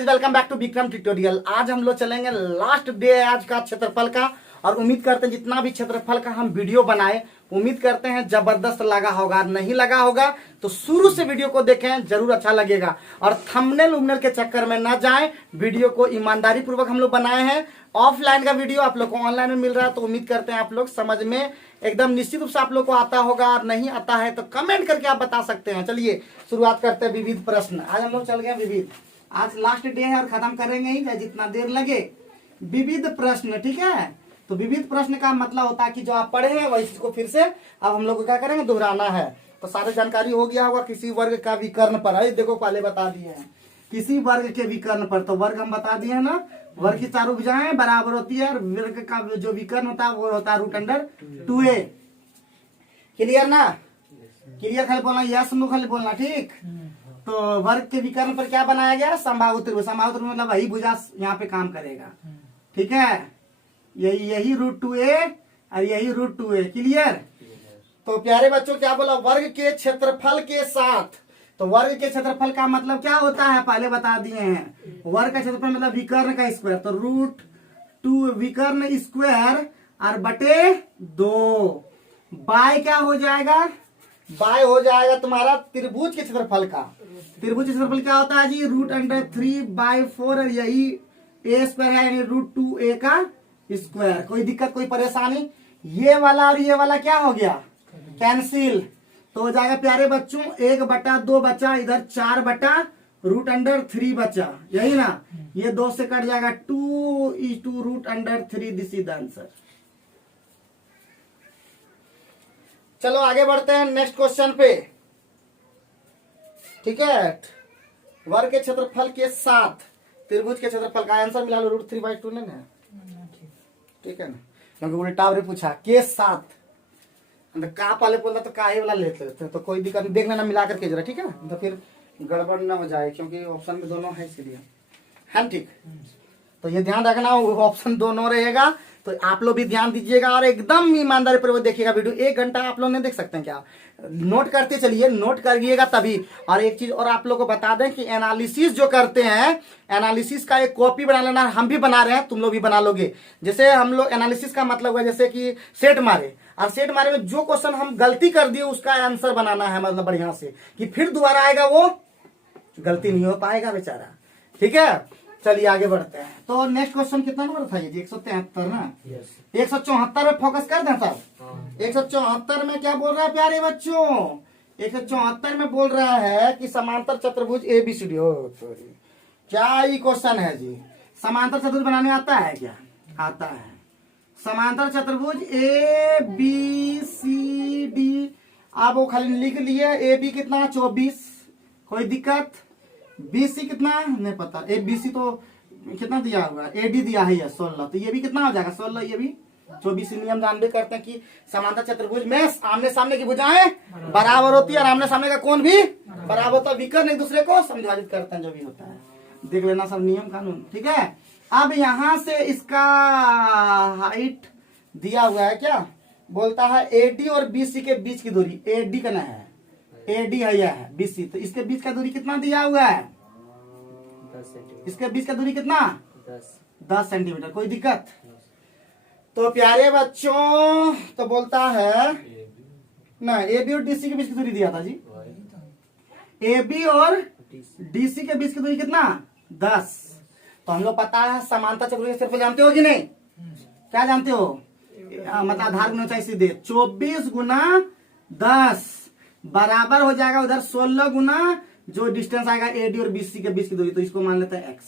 Welcome back to Vikram tutorial. आज हम लोग चलेंगे लास्ट डे है आज का क्षेत्रफल का, और उम्मीद करते हैं जितना भी क्षेत्रफल का हम वीडियो बनाए उम्मीद करते हैं जबरदस्त लगा होगा। नहीं लगा होगा तो शुरू से वीडियो को देखें, जरूर अच्छा लगेगा। और थंबनेल उम्बनेल के चक्कर में ना जाएं, वीडियो को ईमानदारी पूर्वक हम लोग बनाए हैं। ऑफलाइन का वीडियो आप लोग को ऑनलाइन में मिल रहा है, तो उम्मीद करते हैं आप लोग समझ में एकदम निश्चित रूप से आप लोग को आता होगा। और नहीं आता है तो कमेंट करके आप बता सकते हैं। चलिए शुरुआत करते हैं विविध प्रश्न। आज हम लोग चल गए विविध, आज लास्ट डे है और खत्म करेंगे ही, चाहे जितना देर लगे। विविध प्रश्न, ठीक है। तो विविध प्रश्न का मतलब होता है कि जो आप पढ़े हैं वही चीज को फिर से अब हम लोग को क्या करेंगे, दोहराना है। तो सारे जानकारी हो गया होगा। किसी वर्ग का विकर्ण पर, अरे देखो पहले बता दिए हैं, किसी वर्ग के विकर्ण पर। तो वर्ग हम बता दिए हैं ना, वर्ग की चारों भुजाएं बराबर होती है, और वर्ग का जो विकर्ण होता है वो होता है √2a। क्लियर ना? क्लियर खाली बोलना, यस नो खाली बोलना, ठीक। तो वर्ग के विकर्ण पर क्या बनाया गया, समबाहु त्रिभुज। समबाहु त्रिभुज मतलब वही भुजा यहाँ पे काम करेगा, ठीक है। यही √2a और यही √2a। क्लियर? तो प्यारे बच्चों क्या बोला, वर्ग के क्षेत्रफल के साथ। तो वर्ग के क्षेत्रफल का मतलब क्या होता है पहले बता दिए हैं। वर्ग का क्षेत्रफल मतलब विकर्ण का स्क्वायर। तो √2 विकर्ण स्क्वायर और बटे 2 बाय क्या हो जाएगा, बाय हो जाएगा तुम्हारा त्रिभुज के क्षेत्रफल का। त्रिभुज के क्षेत्रफल क्या होता है जी, √3/4 और यही a स्क्वायर है, यानी √2a का स्क्वायर। कोई दिक्कत कोई परेशानी? ये वाला और ये वाला क्या हो गया, कैंसिल। तो हो जाएगा प्यारे बच्चों 1/2 बचा, इधर 4/√3 बचा, यही ना। ये 2 से कट जाएगा, 2 √3। This is the answer. चलो आगे बढ़ते हैं नेक्स्ट क्वेश्चन पे, ठीक है। वर्ग के क्षेत्रफल के साथ त्रिभुज के क्षेत्रफल का आंसर मिला लो, √3/2 नहीं ना, ठीक है ना। क्योंकि उल्टा और पूछा के साथ, का पहले बोलता तो काहे वाला लेते थे, तो कोई दिक्कत नहीं, देख लेना मिला करके जरा, ठीक है ना। तो फिर गड़बड़ ना हो जाए, क्योंकि ऑप्शन में दोनों है इसीलिए, है ठीक। तो ये ध्यान रखना, ऑप्शन दोनों रहेगा, तो आप लोग भी ध्यान दीजिएगा और एकदम ईमानदारी पूर्वक देखिएगा वीडियो। 1 घंटा आप लोग नहीं देख सकते हैं क्या, नोट करते चलिए, नोट करिएगा तभी। और एक चीज और आप लोग को बता दें कि एनालिसिस जो करते हैं, एनालिसिस का एक कॉपी बना लेना। हम भी बना रहे हैं, तुम लोग भी बना लोगे। जैसे हम लोग एनालिसिस का मतलब है जैसे कि सेट मारे, और सेट मारे में जो क्वेश्चन हम गलती कर दिए उसका आंसर बनाना है, मतलब बढ़िया से, कि फिर दोबारा आएगा वो गलती नहीं हो पाएगा बेचारा, ठीक है। चलिए आगे बढ़ते हैं। तो नेक्स्ट क्वेश्चन कितना नंबर था ये जी, 173 ना। 174 में फोकस कर दें सर। 174 में क्या बोल रहा है प्यारे बच्चों, 174 में बोल रहा है कि समांतर चतुर्भुज ABCD। सॉरी, क्या ये क्वेश्चन है जी, समांतर चतुर्भुज बनाने आता है क्या? आता है। समांतर चतुर्भुज ABCD, आप वो खाली लिख लिए। AB कितना, 24, कोई दिक्कत। BC कितना नहीं पता, ABC तो कितना दिया हुआ, AD दिया है 16, तो ये भी कितना हो जाएगा 16, ये भी 24। नियम जानते करते हैं कि समांतर चतुर्भुज में आमने सामने की भुजाएं बराबर होती है, और आमने सामने का कोण भी बराबर होता है। विकर्ण एक दूसरे को समविभाजित करते हैं, जो भी होता है देख लेना सब नियम कानून, ठीक है। अब यहां से इसका हाइट दिया हुआ है, क्या बोलता है, AD और BC के बीच की दूरी, AD का ना है, AD है यह है BC, तो इसके बीच का दूरी कितना दिया हुआ है, 10 सेंटीमीटर। इसके बीच का दूरी कितना, 10 सेंटीमीटर। कोई दिक्कत? तो प्यारे बच्चों तो बोलता है ना, AB और DC के बीच की दूरी दिया था जी, AB और DC के बीच की दूरी कितना, 10। तो हम लोग पता है समांतर चतुर्भुज क्षेत्रफल जानते हो कि नहीं, क्या जानते हो, मतलब आधार गुना ऊंचाई सीधे 24 गुना 10 बराबर हो जाएगा उधर 16 गुना जो डिस्टेंस आएगा AD और BC के बीच की दूरी, तो इसको मान लेते हैं x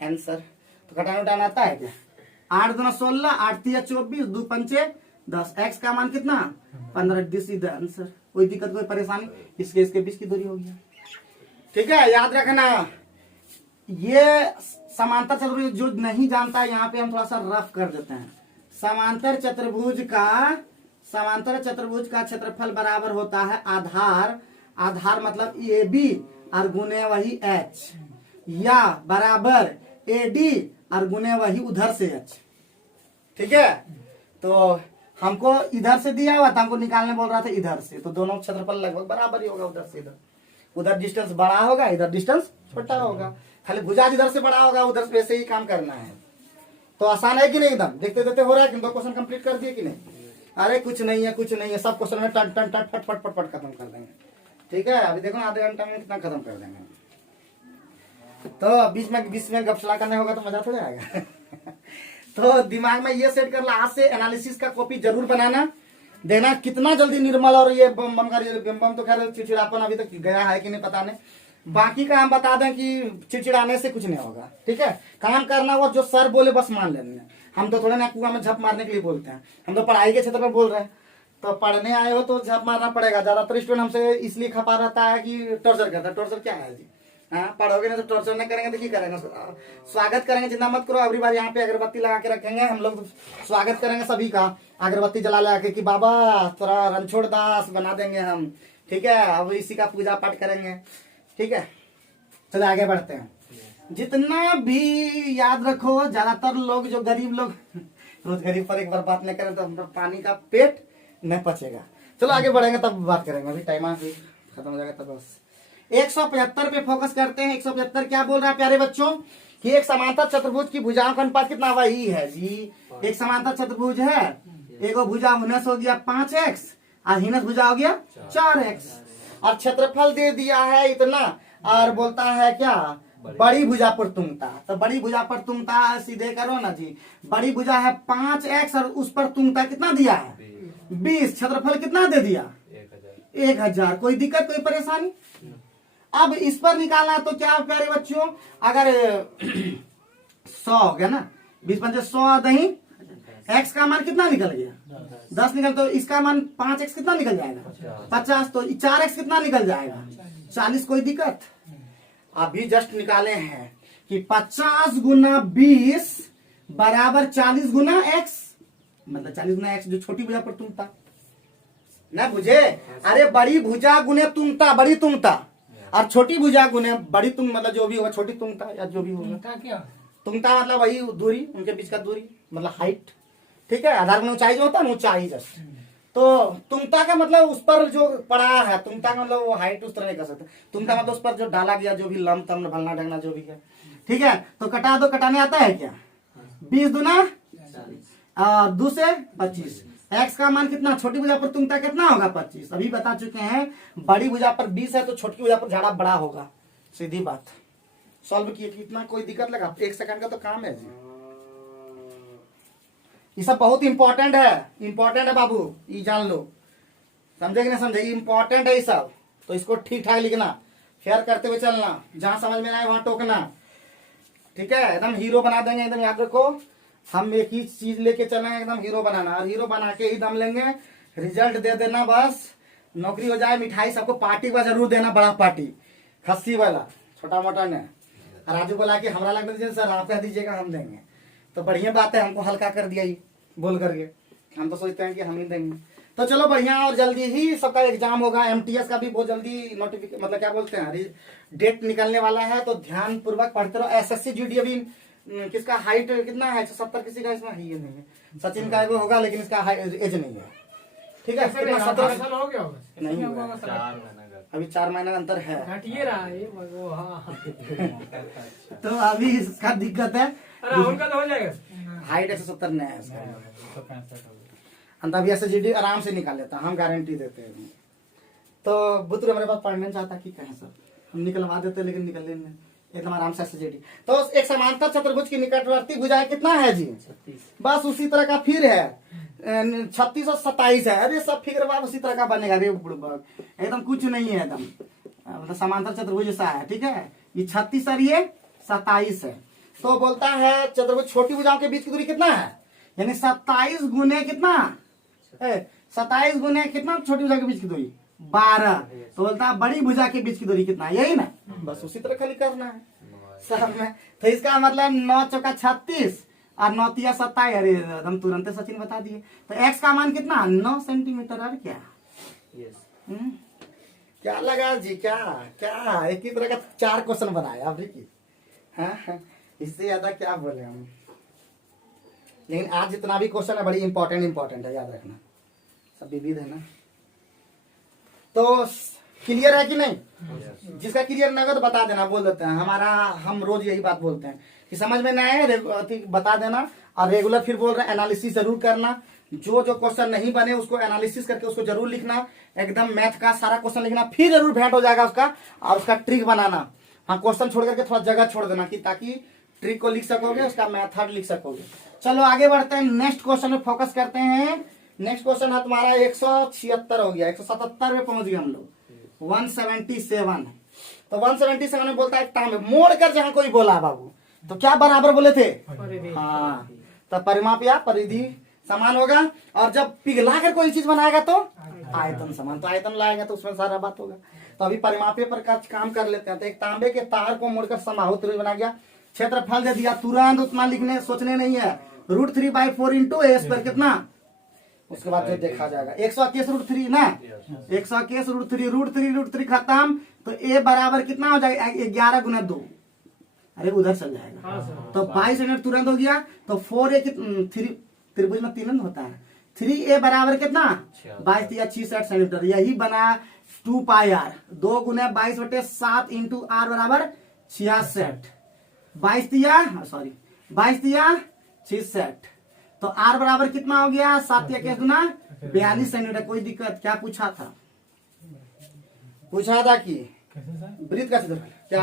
आंसर। तो घटाना उठाना आता है क्या, 8 दूना 16, 8 3 24, 2 5 10, x का मान कितना 15। This is the answer. कोई दिक्कत कोई परेशानी, इसके बीच की दूरी हो गया, ठीक है। याद रखना, ये समांतर चतुर्भुज जो नहीं जानता है, यहाँ पे हम थोड़ा सा रफ कर देते हैं। समांतर चतुर्भुज का क्षेत्रफल बराबर होता है आधार मतलब AB और गुने वही H, या बराबर AD और गुने वही उधर से H, ठीक है। तो हमको इधर से दिया हुआ था, हमको निकालने बोल रहा था इधर से, तो दोनों क्षेत्रफल लगभग बराबर ही होगा। उधर से इधर, उधर डिस्टेंस बड़ा होगा, इधर डिस्टेंस छोटा होगा। खाली भुजा जिधर से बड़ा होगा उधर से वैसे ही काम करना है। तो आसान है कि नहीं, एकदम देखते देखते हो रहा है कि 2 क्वेश्चन कंप्लीट कर दिए कि नहीं। अरे कुछ नहीं है, कुछ नहीं है, सब क्वेश्चन में टन टन टन फट फट फट फट खत्म कर देंगे। ठीक है, अभी देखो ना आधे घंटा में कितना खत्म कर देंगे। तो बीच में गपशला करने होगा तो मजा थोड़ा आएगा। तो दिमाग में ये सेट कर ला, आज से एनालिसिस का कॉपी जरूर बनाना, देखना कितना जल्दी निर्मल और ये बम बम का बम तो खैर चिड़चिड़ापन अभी तक गया है कि नहीं पता नहीं। बाकी का हम बता दें कि चिड़चिड़ाने से कुछ नहीं होगा। ठीक है, काम करना वो जो सर बोले बस मान लेना। हम तो थोड़ा ना कुआं में झप मारने के लिए बोलते हैं, हम तो पढ़ाई के क्षेत्र में बोल रहे हैं। तो पढ़ने आए हो तो झप मारना पड़ेगा। ज्यादातर स्टूडेंट हमसे इसलिए खपा रहता है कि टॉर्चर करता है। टॉर्चर क्या है जी? हाँ, पढ़ोगे नहीं तो टॉर्चर नहीं करेंगे तो क्या करेंगे? स्वागत करेंगे, जिंदा मत करो। अगली बार यहाँ पे अगरबत्ती लगा के रखेंगे हम लोग, स्वागत करेंगे सभी का अगरबत्ती जला लगा के कि बाबा थोड़ा रणछोड़ दास बना देंगे हम। ठीक है, अब इसी का पूजा पाठ करेंगे। ठीक है, चलो आगे बढ़ते हैं। जितना भी याद रखो, ज्यादातर लोग जो गरीब लोग रोज गरीब पर एक बार बात नहीं करें तो हम पानी का पेट नहीं पचेगा। चलो आगे बढ़ेंगे तब बात करेंगे, अभी टाइम खत्म हो जाएगा तब। बस 175 पे फोकस करते हैं। 175 क्या बोल रहा है प्यारे बच्चों कि एक समांतर चतुर्भुज की भुजाओं का अनुपात कितना? वही है जी, एक समांतर चतुर्भुज है, एक भुजा हुनस हो गया 5x और हिनस भुजा हो गया 4x, और क्षेत्रफल दे दिया है इतना, और बोलता है क्या? बड़ी भुजा पर तुंगता। तो बड़ी भुजा पर तुंगता सीधे करो ना जी, बड़ी भुजा है 5x और उस पर तुंगता कितना दिया है? 20। क्षेत्रफल कितना दे दिया? 1000। कोई दिक्कत, कोई परेशानी? अब इस पर निकालना है तो क्या प्यारे बच्चों, अगर 100 हो गया ना, 20 100 दही, x का मान कितना निकल गया? 10 निकल, तो इसका मान 5x कितना निकल जाएगा? 50। तो 4x कितना निकल जाएगा? 40। कोई दिक्कत? अभी जस्ट निकाले हैं कि 50 गुना 20 बराबर 40 गुना x, मतलब 40 गुना x, जो छोटी भुजा पर तुंगता ना बुझे। अरे बड़ी भुजा गुने तुंगता, बड़ी तुंगता, और छोटी भुजा गुने बड़ी तुंग, मतलब जो भी होगा छोटी तुंगता या जो भी होगा। तुंगता मतलब वही दूरी, उनके बीच का दूरी, मतलब हाइट। ठीक है, आधार में ऊंचाई जो होता है ना, ऊंचाई जस्ट। तो तुंगता का मतलब उस पर जो पड़ा है, तुंगता का मतलब वो हाइट उस तरह नहीं कर सकते। तुंगता मतलब उस पर जो डाला गया जो भी लम तम भलना ढंगना जो भी है। ठीक है, तो कटा दो, कटाने आता है क्या? 20 दूना 2 से 25। x का मान कितना? छोटी भुजा पर तुंगता कितना होगा? 25। अभी बता चुके हैं, बड़ी भुजा पर 20 है तो छोटी भुजा पर झाड़ा बड़ा होगा। सीधी बात, सॉल्व किए। कितना कोई दिक्कत लगा? 1 सेकंड का तो काम है जी। ये सब बहुत इंपॉर्टेंट है, इंपॉर्टेंट है बाबू, ये जान लो। समझे कि नहीं समझे? इंपॉर्टेंट है ये सब, तो इसको ठीक ठाक लिखना, फेयर करते हुए चलना, जहां समझ में आए वहां टोकना। ठीक है, एकदम हीरो बना देंगे, एकदम याद रखो। हम एक ही चीज लेके चलेंगे, एकदम हीरो बनाना, और हीरो बना के ही दम लेंगे। रिजल्ट दे देना, बस नौकरी हो जाए। मिठाई सबको पार्टी का जरूर देना, बड़ा पार्टी, खस्सी वाला, छोटा मोटा ने। राजू बोला कि हमारा लग दीजिए सर, आप कह दीजिएगा हम देंगे। तो बढ़िया बात है, हमको हल्का कर दिया ये बोल करके। हम तो सोचते हैं कि हम ही देंगे। तो चलो बढ़िया, और जल्दी ही सबका एग्जाम होगा। MTS का भी बहुत जल्दी नोटिफिकेशन, मतलब क्या बोलते हैं, डेट निकलने वाला है। तो ध्यान पूर्वक पढ़ते रहो। SSC GD अभी किसका हाइट कितना है? 170 किसी का इसमें ही नहीं है। सचिन का वो होगा, लेकिन इसका एज नहीं है। ठीक है, 17 साल हो गया नहीं हुआ, अभी 4 महीना अंतर है। तो अभी इसका दिक्कत है, उनका तो हो जाएगा। हाइट 170 नहीं है इसका। हम तभी SSGD आराम से निकाल लेता, हम गारंटी देते हैं। तो बुद्ध हमारे पास पढ़ने चाहता कि कहें सर, हम निकलवा देते, लेकिन निकलने नहीं, एकदम आराम से SSGD। तो एक समांतर चतुर्भुज की निकटवर्ती भुजाएं कितना है जी? 36। बस बस उसी तरह का फिर है 36 और 27 है। अरे सब फिगर बात उसी तरह का बनेगा रे, एकदम कुछ नहीं है, एकदम मतलब समांतर चतुर्भुज जैसा है। ठीक है, ये 36 और ये 27 है। तो बोलता है चतुर्भुज छोटी भुजाओं के बीच की दूरी कितना है? यानी 27 गुने कितना? 27 गुने कितना छोटी भुजा के बीच की दूरी? 12। तो बोलता है बड़ी भुजा के बीच की दूरी कितना? यही ना, बस उसी तरह खाली करना है सब में। तो इसका मतलब 9 चौका 36 और 9 तिया 27। अरे हम तुरंत सचिन बता दिए। तो x का मान कितना? 9 सेंटीमीटर। और क्या क्या लगा जी? क्या क्या एक ही तरह का 4 क्वेश्चन बनाया अभी की। हाँ, इससे ज्यादा क्या बोले हम। लेकिन आज जितना भी क्वेश्चन है बड़ी इंपॉर्टेंट है, याद रखना, सब विविध है ना। तो क्लियर है कि नहीं? जिसका क्लियर नहीं होगा तो बता देना, बोल देते हैं। हम रोज यही बात बोलते हैं कि समझ में ना आए बता देना, और रेगुलर फिर बोल रहे हैं एनालिसिस जरूर करना। जो जो क्वेश्चन नहीं बने उसको एनालिसिस करके उसको जरूर लिखना, एकदम मैथ का सारा क्वेश्चन लिखना, फिर जरूर भेंट हो जाएगा उसका, और उसका ट्रिक बनाना। हाँ, क्वेश्चन छोड़ करके थोड़ा जगह छोड़ देना कि ताकि ट्रिक को लिख सकोगे, उसका मेथड लिख सकोगे। चलो आगे बढ़ते हैं, नेक्स्ट क्वेश्चन में फोकस करते हैं। नेक्स्ट क्वेश्चन है तुम्हारा 176 हो गया, 177 में पहुंच गए हम लोग। 177 तो 177 में बोलता है तांबे मोड़ कर जहां कोई बोला बाबू, तो क्या बराबर बोले थे? हाँ, तो परिमाप या परिधि समान होगा, और जब पिघला कर कोई चीज बनाएगा तो आयतन समान। तो आयतन लाएगा तो उसमें सारा बात होगा। तो अभी परिमापीय पर का काम कर लेते हैं। तो एक तांबे के तार को मोड़कर समाहु त्रिभुज बना गया, क्षेत्रफल दे दिया, तुरंत उतना लिखने सोचने नहीं है। √3/4 इंटू ए स्क्वायर कितना, उसके बाद जो देखा जाएगा 121√3 ना, 121√3 खत्म, तो ए बराबर कितना हो जाएगा 11 गुना 2, अरे उधर चल जाएगा। तो 22 मिनट तुरंत हो गया। तो 4a 3 त्रिभुज में 3 होता है, 3a बराबर कितना 22 या 66 सेंटीमीटर। यही बना 2πr, 2 गुना 22/7 इंटू r बराबर 66, 22 या 66। तो r बराबर कितना हो गया 7 या 21 गुना 42 सेंटीमीटर। कोई दिक्कत? क्या पूछा था कि वृत्त का क्षेत्र क्या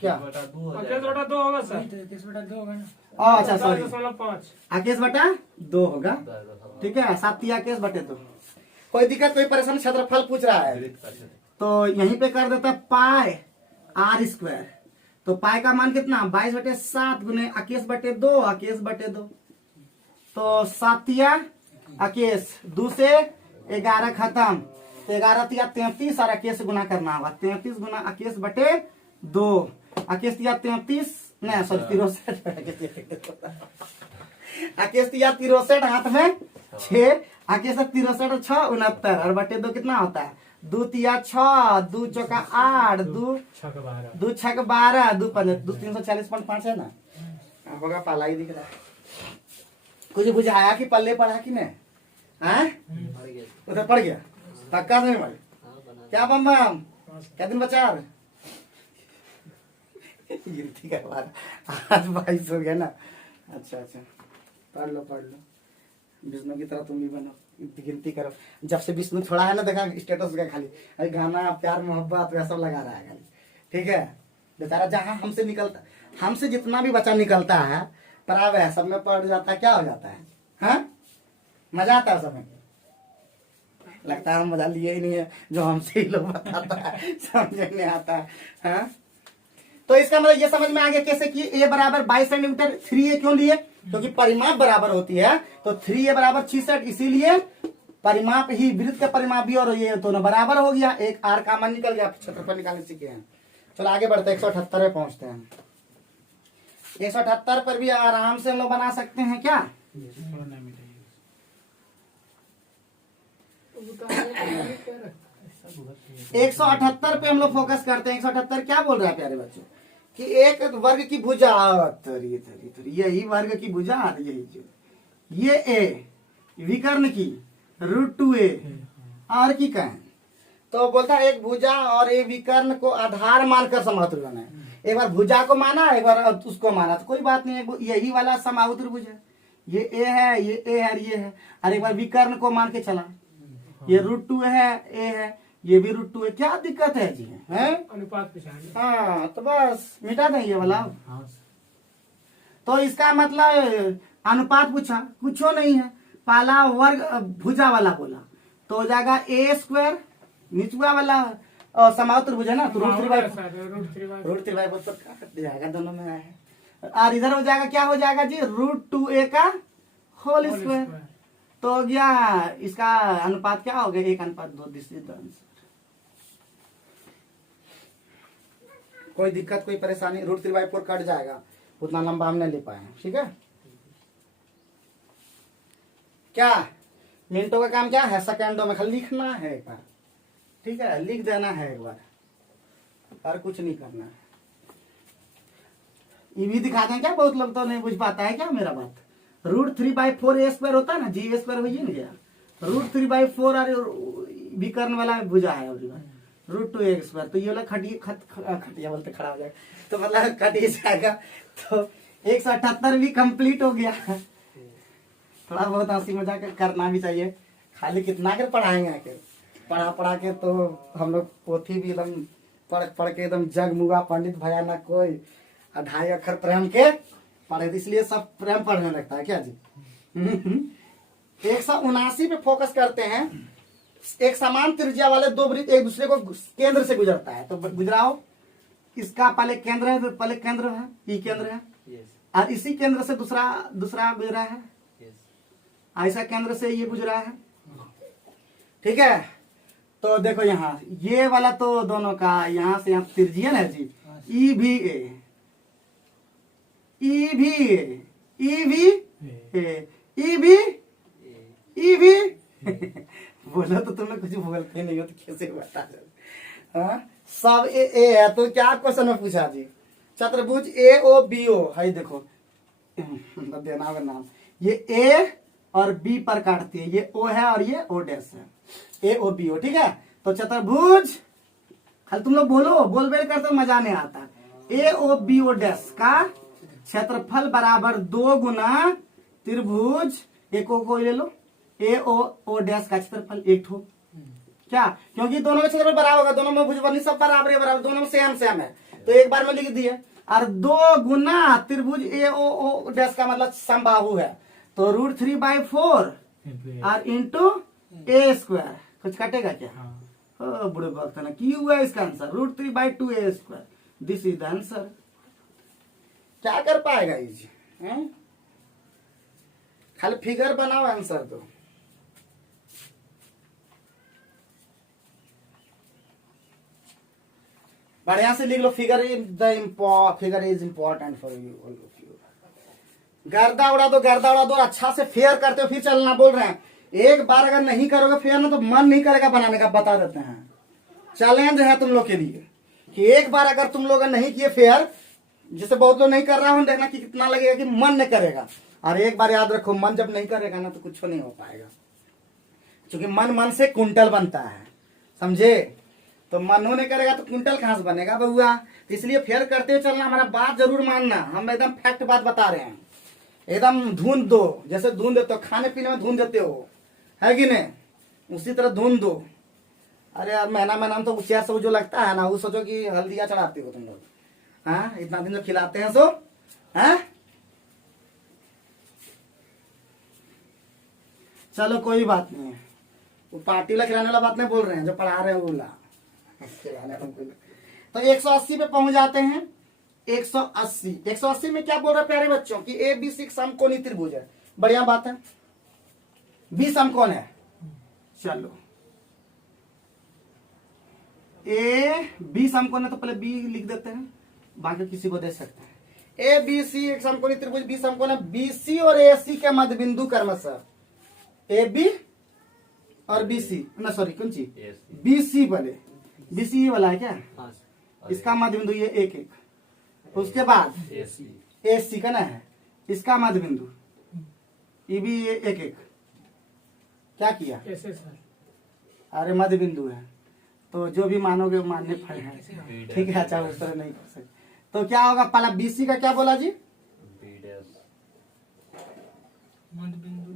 क्या होगा सर, अच्छा सॉरी 21/2 होगा, ठीक है। 7 या 21/2। कोई दिक्कत, कोई परेशानी? क्षेत्रफल पूछ रहा है तो यहीं पे कर देता पाई r²। तो पाई का मान कितना 22/7 गुने 21/2, 21/2। तो 7 या 21, 2 से 11 खत्म, तो 11 या 33 और 21 से गुना करना होगा। 33 गुना 21/2, 21 या 33 नहीं सॉरी 63, 21 या 63 हाथ में 6, 21 63 6 69, और बटे 2 कितना होता है 2 या 6, 2 चौका 8, 2 6 12, 2 5 2 340.5 है ना, होगा पाला ही दिख रहा है। कुछ बुझाया कि पल्ले पढ़ा कि नहीं? उधर पड़ गया पक्का नहीं पड़े? क्या बम बम क्या दिन बचा गिनती का बार आज 22 हो गया ना। अच्छा पढ़ लो विष्णु की तरह तुम भी बनो, गिनती करो। जब से विष्णु छोड़ा है ना, देखा स्टेटस का खाली अरे गाना प्यार मोहब्बत वह सब लगा रहा है खाली, ठीक है। बेचारा जहाँ हमसे जितना भी बच्चा निकलता है पढ़ावे है, सब में पढ़ जाता है, क्या हो जाता है? हाँ, मजा आता है सब में। लगता है हम मजा लिए ही नहीं है, जो हमसे ही लोग बताता है समझ नहीं आता है। हाँ? तो इसका मतलब ये समझ में आ गया कैसे कि a बराबर 22 सेंटीमीटर, 3a क्यों लिए? क्योंकि परिमाप बराबर होती है, तो 3a बराबर 66, इसीलिए परिमाप ही वृत्त का परिमाप भी और ये दोनों बराबर हो गया। एक r का मान निकल गया, क्षेत्रफल निकालने सीखे हैं। चलो आगे बढ़ते हैं, 178 में पहुंचते हैं। 178 पर भी आराम से हम लोग बना सकते हैं क्या? 178 पे हम लोग फोकस करते हैं। 178 क्या बोल रहा है प्यारे बच्चों कि एक वर्ग की भुजा, यही वर्ग की भुजा, यही जो ये ए विकर्ण की √2a r की कहें, तो बोलता है एक भुजा और एक विकर्ण को आधार मानकर समबाहु त्रिभुज बनाए। एक बार भुजा को माना, एक बार उसको माना, तो कोई बात नहीं है, यही वाला समबाहु त्रिभुज है। ये ए है, ये ए है, ये है, और एक बार विकर्ण को मान के चला, ये √2 है, ए है, ये भी √2 है। क्या दिक्कत है जी? है अनुपात पहचान। हाँ, तो बस मिटा दें ये वाला। तो इसका मतलब अनुपात पूछा, कुछ नहीं है, पहला वर्ग भुजा वाला बोला, तो हो जाएगा a², निचुआ वाला समबाहु त्रिभुज है ना, तो √3/4 तो काट जाएगा, दोनों में है। और इधर हो जाएगा, क्या हो जाएगा जी, √2a का होल स्क्वायर। तो हो गया इसका अनुपात क्या हो गया, 1:2। This is the answer. कोई दिक्कत, कोई परेशानी? √3/4 कट जाएगा, उतना लंबा हम नहीं ले पाए, ठीक है। क्या मिनटों का काम क्या है, सेकंडों में खाली लिखना है एक बार, ठीक है, लिख देना है एक बार, और कुछ नहीं करना है। ये भी दिखा दें क्या? बहुत लोग तो नहीं बुझ पाता है क्या मेरा बात। √3/4 a² होता है ना, g² हो ही नहीं गया, √3/4 और विकर्ण वाला भुजा है √2a²। तो ये वाला खटिया बोलते खड़ा हो जाएगा, तो मतलब कट ही जाएगा। तो 178 भी कंप्लीट हो गया। थोड़ा बहुत हंसी मजाक करना भी चाहिए, खाली कितना कर पढ़ाएंगे आखिर। पढ़ा के तो हम लोग पोथी भी एकदम पढ़ के एकदम जगमुगा पंडित भया ना कोई, 2.5 अक्षर प्रेम के पढ़े, इसलिए सब प्रेम पढ़ने लगता है क्या जी। 179 पे फोकस करते हैं। एक समान त्रिज्या वाले दो वृत्त एक दूसरे को केंद्र से गुजरता है, तो गुजराओ। इसका पहले केंद्र है, तो पहले केंद्र है, ई केंद्र है, और इसी केंद्र से दूसरा गुजरा है, ऐसा केंद्र से ये गुजरा है। ठीक है, तो देखो यहाँ ये वाला तो दोनों का यहाँ से यहाँ त्रिज्यन है जी, ई भी ए, ई भी ए, ई भी ए, ई भी ई भी बोलो तो तुम लोग कुछ बोलते नहीं हो तो कैसे बता दो। हाँ, सब ए है, तो क्या क्वेश्चन में पूछा जी। चतुर्भुज ए ओ बी ओ है, देखो मतलब देना होगा नाम, ये ए और बी पर काटती है, ये ओ है और ये ओ डैश है, ए ओ बी ओ। ठीक है, तो चतुर्भुज, खाली तुम लोग बोल बेल करते मजा नहीं आता। ए ओ बी ओ डैश का क्षेत्रफल बराबर 2 गुना त्रिभुज एक को ले लो, ए ओ डैश का क्षेत्रफल 1 ठो। क्या, क्योंकि दोनों में क्षेत्रफल बराबर होगा, दोनों में भुजबंदी सब बराबर है, दोनों में सेम है, तो एक बार में लिख दिए। और 2 गुना त्रिभुज ए ओ डैश का मतलब समबाहु है, तो √3/4 और इंटू a²। कुछ कटेगा क्या? बुढ़े वक्त ना की हुआ इसका answer √3/2a²। This is the answer. क्या कर पाएगा ये? खाली फिगर बनाओ, आंसर दो। बढ़िया से लिख लो, figure is important for you all of you. गर्दा उड़ा दो, अच्छा से फेयर करते हो फिर चलना बोल रहे हैं। एक बार अगर नहीं करोगे फेयर ना तो मन नहीं करेगा बनाने का, बता देते हैं। चैलेंज है तुम लोग के लिए कि एक बार अगर तुम लोग नहीं किए फेयर, जिसे बहुत लोग नहीं कर रहा हूं, देखना कि कितना लगेगा कि मन नहीं करेगा। और एक बार याद रखो, मन जब नहीं करेगा ना तो कुछ नहीं हो पाएगा, क्योंकि मन से कुंटल बनता है, समझे। तो मन नहीं करेगा तो कुंटल कहां से बनेगा बहुआ। तो इसलिए फेयर करते हुए चलना, हमारा बात जरूर मानना। हम एकदम फैक्ट बात बता रहे हैं, एकदम धुन दो, जैसे धुन देते हो खाने पीने में धुन देते हो, है कि नहीं, उसी तरह धुन दो। अरे यार महीना तो चेयर से जो लगता है ना, वो सोचो कि हल्दिया चढ़ाते हो तुम लोग। हाँ, इतना दिन जो खिलाते हैं सो, हाँ चलो कोई बात नहीं है, वो पार्टी वाला खिलाने वाला बात नहीं बोल रहे हैं, जो पढ़ा रहे हैं बोला खिलाने। तो 180 पे पहुंच जाते हैं। 180 में क्या बोल रहे हैं प्यारे बच्चों की ए बी सी समकोणीय त्रिभुज है। बढ़िया बात है, बी समकोण है। चलो ए बी समकोण है तो पहले बी लिख देते हैं, बाकी किसी को दे सकते हैं। ए बी सी एक समकोणीय त्रिभुज बी समकोण है। बी सी और ए सी के मध्य बिंदु क्रमशः ए बी और बी सी ना, सॉरी कौन सी, बी सी पहले, बी सी वाला है क्या? इसका मध्य बिंदु ये 1 उसके बाद ए सी का ना है, इसका मध्य बिंदु ये भी 1 क्या किया? अरे मध्य बिंदु है, तो जो भी मानोगे मानने फल है, ठीक है। अच्छा उस तरह नहीं कर सकते, तो क्या होगा? पहला बीसी का क्या बोला जी?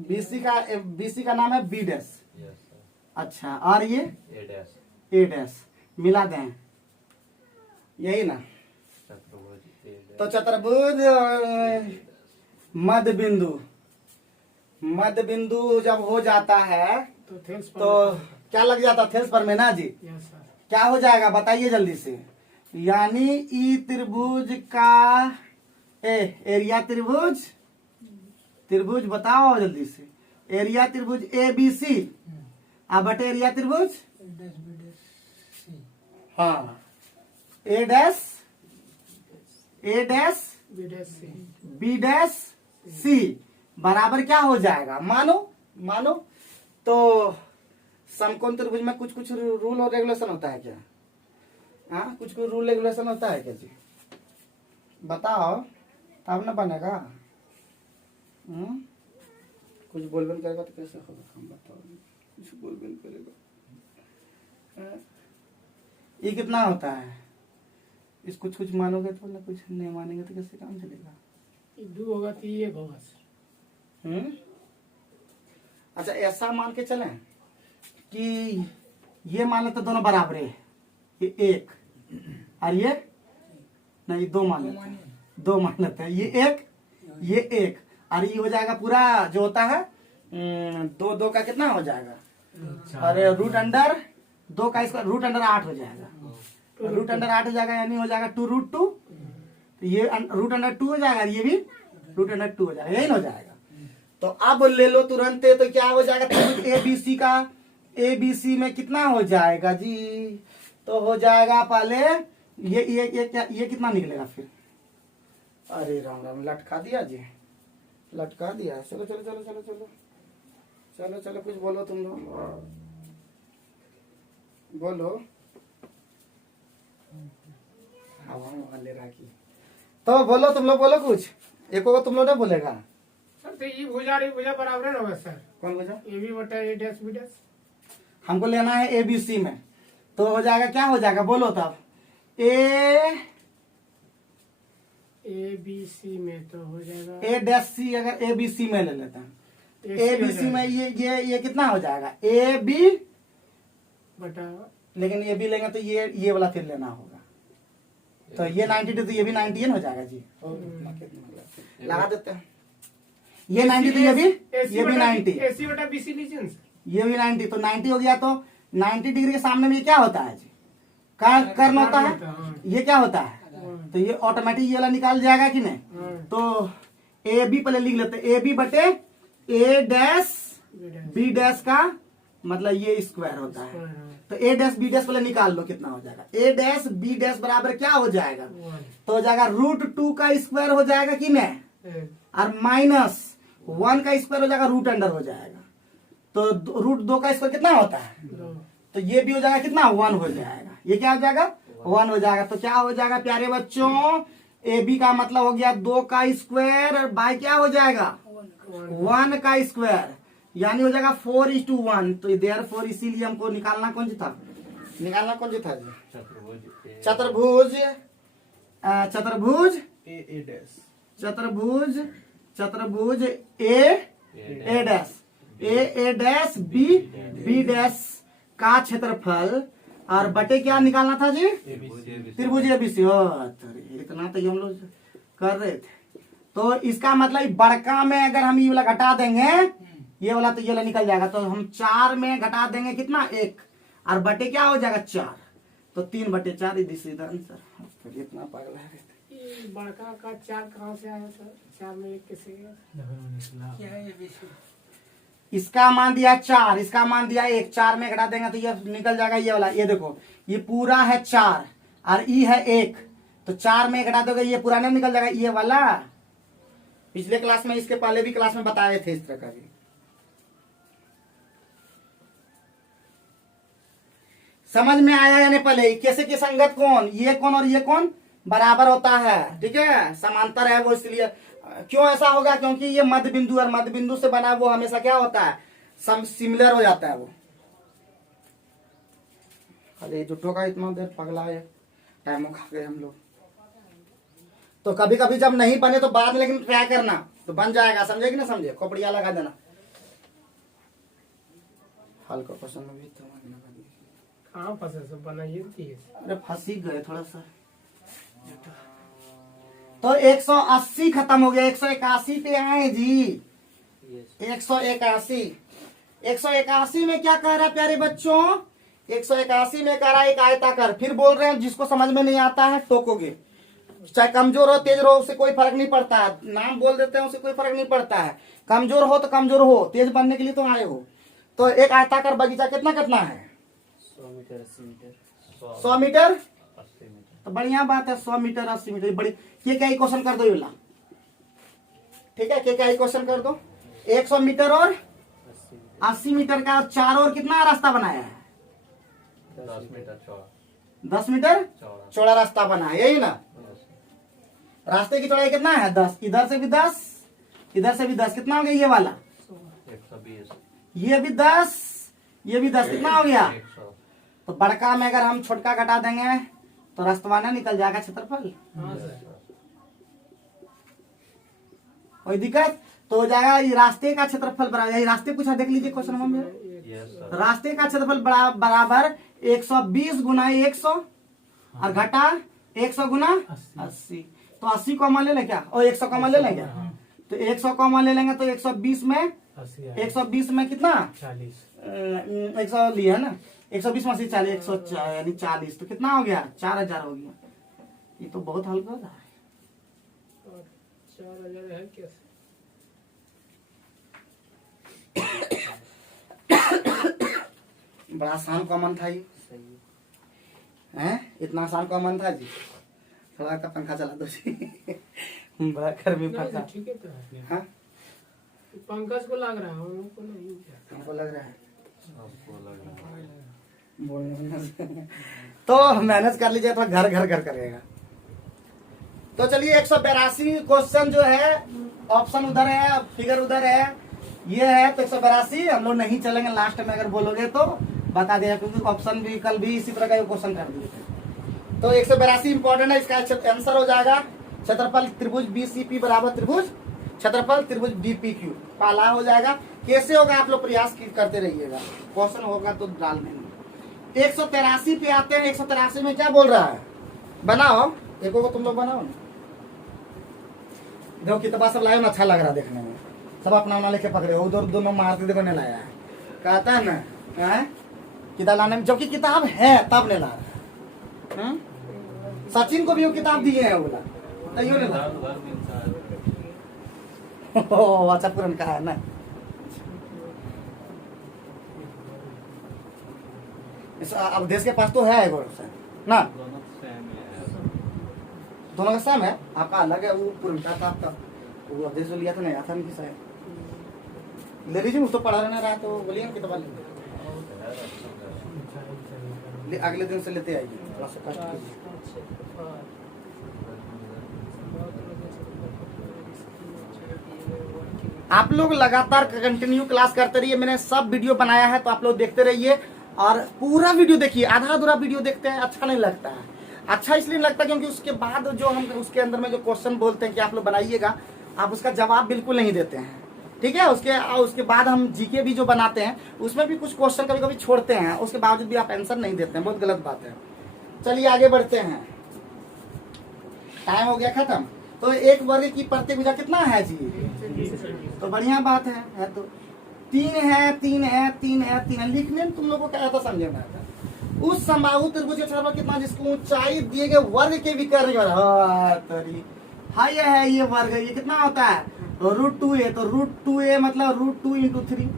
बीसी का नाम है बी डैश। अच्छा, और ये ए डैश मिला दें, यही ना। तो चतुर्भुज मध्य बिंदु जब हो जाता है तो क्या लग जाता? थेल्स पर में ना जी। क्या हो जाएगा बताइए जल्दी से। यानी ई त्रिभुज का एरिया त्रिभुज बताओ जल्दी से। एरिया त्रिभुज ए बी सी बटे एरिया त्रिभुज हाँ ए डैश बी डैश सी बराबर क्या हो जाएगा? मानो तो समकोण त्रिभुज में कुछ रूल और रेगुलेशन होता है क्या? हाँ, कुछ रूल रेगुलेशन होता है क्या जी? बताओ तब ना बनेगा। कुछ बोलबेल करेगा तो कैसे होगा? हम बताओ, कुछ बोलबेल करेगा ये कितना होता है? इस कुछ कुछ मानोगे तो ना, कुछ नहीं मानेंगे तो कैसे काम चलेगा? ये 2 होगा तो ये 1 होगा सर। अच्छा ऐसा मान के चलें कि ये मान लेते दोनों बराबर है, ये 1 और ये नहीं 2 मान लेते हैं, 2 मान लेते हैं, ये 1 और ये हो जाएगा पूरा जो होता है 2 2 का कितना हो जाएगा? अरे रूट अंडर 2 का इसका रूट अंडर 8 हो जाएगा, रूट अंडर 8 हो जाएगा, यानी हो जाएगा 2 रूट 2, तो ये रूट अंडर 2 हो जाएगा, ये भी रूट अंडर 2 हो जाएगा, यही ना हो जाएगा। तो अब ले लो तुरंत, तो क्या हो जाएगा? एबीसी का एबीसी में कितना हो जाएगा जी? तो हो जाएगा पहले ये कितना निकलेगा फिर? अरे राम राम, लटका दिया जी, लटका दिया। चलो चलो चलो चलो चलो चलो चलो कुछ बोलो तुम लोग, बोलो। हवा ले रहा की तो बोलो तुम लोग, बोलो कुछ। एक को तुम लोग नहीं बोलेगा सर। तो ये भुजा और ये भुजा बराबर ना होगा सर? कौन बोला? ए बी बटा ए डैश बी डैश। हमको लेना है एबीसी में, तो हो जाएगा क्या हो जाएगा बोलो तब? ए बी सी में तो हो जाएगा ए डैश सी, अगर ए बी सी में ले लेते हैं, ए बी सी में ये कितना हो जाएगा? ए बी बटा, लेकिन ये भी लेंगे तो ये वाला फिर लेना होगा, तो ये 90 तो ये भी 90 हो जाएगा जी। लगा देते हैं, ये 90 तो ये भी 90, एसी बटा बीसी लीजिए ना सर। ये भी 90, तो 90 हो गया। तो 90 डिग्री के सामने में ये क्या होता है जी? कर्ण होता है। ये क्या होता है? तो ये ऑटोमेटिक ये वाला निकाल जाएगा कि नहीं? तो ए बी पहले लिख लेते, ए बी बटे ए डैश बी डैश का मतलब ये स्क्वायर होता है। तो ए डैश बी डैश पहले निकाल लो, कितना हो जाएगा? ए डैश बी डैश बराबर क्या हो जाएगा? तो हो जाएगा रूट 2 का स्क्वायर हो जाएगा कि नहीं, और माइनस 1 का स्क्वायर हो जाएगा, रूट अंडर हो जाएगा। तो रूट 2 का स्क्वायर कितना होता है? तो ये भी हो जाएगा कितना? 1 हो जाएगा। ये क्या हो जाएगा? 1 हो जाएगा। तो क्या हो जाएगा प्यारे बच्चों? ए बी का मतलब हो गया 2 का स्क्वायर और बाय क्या हो जाएगा? 1 का स्क्वायर, यानी हो जाएगा 4:1। तो देयरफॉर इसीलिए हमको निकालना कौन सी था? निकालना कौन सी था जी? चतुर्भुज चतुर्भुज चतुर्भुज चतुर्भुज ए डैश ए डैश बी डैश का क्षेत्रफल और बटे क्या निकालना था जी? त्रिभुज एबीसी। इतना तो हम लोग कर रहे थे। तो इसका मतलब बड़का में अगर हम ये वाला घटा देंगे, ये वाला तो ये वाला निकल जाएगा, तो हम 4 में घटा देंगे कितना? 1, और बटे क्या हो जाएगा? 4, तो 3/4 दिस इज द आंसर। इतना पागल है ये बड़का का 4 कहाँ से आया सर? 4 में 1 कैसे गया? इसका मान दिया 4, इसका मान दिया 1, 4 में घटा देंगे तो ये निकल जाएगा ये वाला। ये देखो ये पूरा है 4 और ई है 1, तो 4 में घटा दोगे ये पुराना निकल जाएगा ये वाला। पिछले क्लास में, इसके पहले भी क्लास में बताए थे इस तरह का भी। समझ में आया या नहीं? पहले कैसे के संगत कौन, ये कौन और ये कौन बराबर होता है, ठीक है, समांतर है वो, इसलिए क्यों ऐसा होगा? क्योंकि ये मध्य बिंदु और मध्य बिंदु से बना वो हमेशा क्या होता है? सिमिलर हो जाता है वो। अरे जुट्टो का इतना देर पगला है, टाइम खा गए हम लोग। तो कभी कभी जब नहीं बने तो बाद में लेकिन ट्राई करना, तो बन जाएगा। समझे कि ना समझे? खोपड़िया लगा देना। हल्का पसंद भी तो कहाँ फंसे सब बनाइए। अरे फंसी गए थोड़ा सा। तो 180 खत्म हो गया, 181 पे आए जी। 181 181 में क्या कह रहा है प्यारे बच्चों? 181 में कह रहा है एक आयताकार। फिर बोल रहे हैं जिसको समझ में नहीं आता है टोकोगे, चाहे कमजोर हो तेज हो उसे कोई फर्क नहीं पड़ता है, नाम बोल देते हैं उसे कोई फर्क नहीं पड़ता है। कमजोर हो तो कमजोर हो, तेज बनने के लिए तो आए हो। तो एक आयताकार बगीचा कितना कितना है? 100 मीटर 100 मीटर। तो बढ़िया बात है, 100 मीटर 80 मीटर बड़ी। ये क्या क्वेश्चन कर दो ये वाला, ठीक है? क्या क्वेश्चन कर दो? 100 मीटर और 80 मीटर का 4 और कितना रास्ता बनाया है? 10 मीटर चौड़ा, 10 मीटर चौड़ा रास्ता बना है, यही ना? रास्ते की चौड़ाई कितना है? 10। इधर से भी 10, इधर से भी 10, कितना हो गया ये वाला? 120, ये भी 10, ये भी 10, कितना हो गया? तो बड़का में अगर हम छोटका घटा देंगे तो रस्तवा ना निकल जाएगा क्षेत्रफल। हाँ सर। कोई दिक्कत तो हो जाएगा। ये रास्ते का क्षेत्रफल बराबर, यही रास्ते पूछा, देख लीजिए क्वेश्चन में। Yes, sir. रास्ते का क्षेत्रफल बराबर 120 गुना 100 और घटा 100 गुना 80। तो 80 कॉमन ले लें क्या, और 100 कॉमन ले लें क्या? तो 100 कॉमन ले लेंगे तो 120 में 120 में कितना 100 लिया है ना, 120 में 80 40 100 यानी 40, तो कितना हो गया 4000 हो गया। ये तो बहुत हल्का हो रहा है। 4000 है कैसे? बड़ा आसान कॉमन था ये, हैं? इतना आसान कॉमन था जी। थोड़ा का पंखा चला दो जी। बड़ा गर्मी नहीं, पड़ता। ठीक है तो हाँ पंकज को लग रहा है, हमको नहीं। हमको लग रहा है आपको लग रहा है। बोलने तो मैनेज कर लीजिए, तो घर घर घर करेगा। तो चलिए 182 क्वेश्चन जो है, ऑप्शन उधर है, फिगर उधर है, ये है। तो 182 हम लोग नहीं चलेंगे, लास्ट में अगर बोलोगे तो बता दिया, क्योंकि ऑप्शन भी कल भी इसी तरह का क्वेश्चन कर दिए थे। तो 182 इंपॉर्टेंट है, इसका आंसर हो जाएगा क्षेत्रफल त्रिभुज BCP बराबर त्रिभुज क्षेत्रफल त्रिभुज DPQ, पाला हो जाएगा। कैसे होगा आप लोग प्रयास करते रहिएगा, क्वेश्चन होगा तो डाल देंगे। 183 पे आते हैं। 183 में क्या बोल रहा है, बनाओ एक को तुम लोग बनाओ ना। देखो किताबा सब लाए ना, अच्छा लग रहा है देखने में, सब अपना अपना लेके पकड़े, उधर दोनों मारते देखो नहीं लाया है, कहता है ना किताब लाने में, जबकि किताब है तब नहीं ला रहा है। सचिन को भी वो किताब दिए है, बोला तैयो नहीं ला उधर मिलता है। रहा। अच्छा पुरन का है ना। अब देश के पास तो है एगो ना, दोनों सेम है। दोनों का सेम है। आपका अलग है, वो पुरनका था आपका, वो अवधेश जो लिया था नया था, नहीं शायद ले लीजिए। मुझको पढ़ा रहना रहा तो बोलिए ना किताब ले, अगले दिन से लेते आइए, थोड़ा सा कष्ट कीजिए। आप लोग लगातार कंटिन्यू क्लास करते रहिए, मैंने सब वीडियो बनाया है तो आप लोग देखते रहिए और पूरा वीडियो देखिए। आधा अधूरा वीडियो देखते हैं अच्छा नहीं लगता है। अच्छा इसलिए नहीं लगता क्योंकि उसके बाद जो हम उसके अंदर में जो क्वेश्चन बोलते हैं कि आप लोग बनाइएगा, आप उसका जवाब बिल्कुल नहीं देते हैं, ठीक है। उसके बाद हम जीके भी जो बनाते हैं उसमें भी कुछ क्वेश्चन कभी कभी छोड़ते हैं, उसके बावजूद भी आप आंसर नहीं देते हैं, बहुत गलत बात है। चलिए आगे बढ़ते हैं, टाइम हो गया खत्म। तो एक वर्ग की प्रतिभुजा कितना है जी, तो बढ़िया बात है तो 3 है 3 है 3 है 3 है। लिखने में तुम लोगों को क्या आता समझ में आता, उस समबाहु त्रिभुज का क्षेत्रफल कितना जिसकी ऊंचाई दिए गए वर्ग के विकर्ण के बराबर है। ये वर्ग, ये कितना होता है √2a, तो √2a मतलब √2 × 3।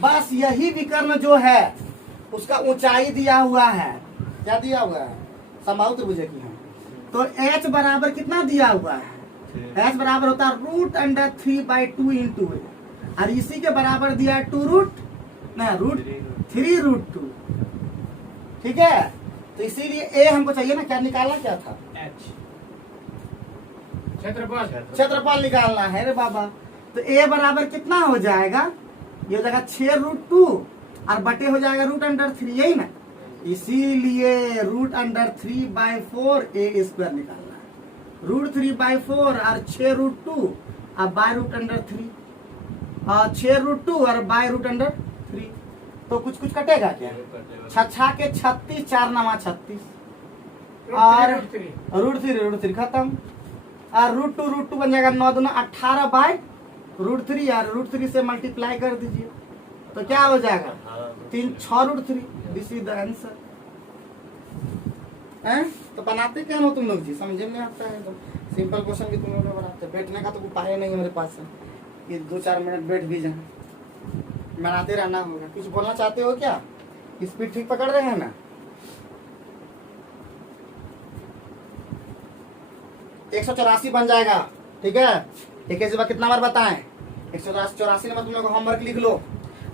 बस यही विकर्ण जो है उसका ऊंचाई दिया हुआ है, क्या दिया हुआ है, समबाहु त्रिभुज की है। तो h बराबर कितना दिया हुआ है, h बराबर होता है √3/2 × a, और इसी के बराबर दिया है 3√2, ठीक है। तो इसीलिए a हमको चाहिए ना, क्या निकालना क्या था, क्षेत्रफल निकालना है रे बाबा। तो a बराबर कितना हो जाएगा, ये हो जाएगा 6√2 और बटे हो जाएगा √3, यही ना। इसीलिए √3/4 a² निकालना है, √3/4 और 6√2 और बाय √3, 6√2 और बाय √3। तो कुछ कुछ कटेगा क्या, 6 के 36, 4 9 36 और √3 खत्म, और √2 बन जाएगा 9 दूना 18 बाय √3, और √3 से मल्टीप्लाई कर दीजिए तो क्या हो जाएगा 3 6 √3। This is the answer. तो बनाते क्या हो तुम लोग जी, समझ में नहीं आता है। तो सिंपल क्वेश्चन भी तुम लोग बनाते, बैठने का तो उपाय नहीं है मेरे पास है कि 2-4 मिनट बैठ भी जाए, बनाते रहना होगा। कुछ बोलना चाहते हो क्या, स्पीड ठीक पकड़ रहे हैं ना। 184 बन जाएगा, ठीक है। एक बार कितना बार बताएं, 184 नंबर तुम लोग होमवर्क लिख लो।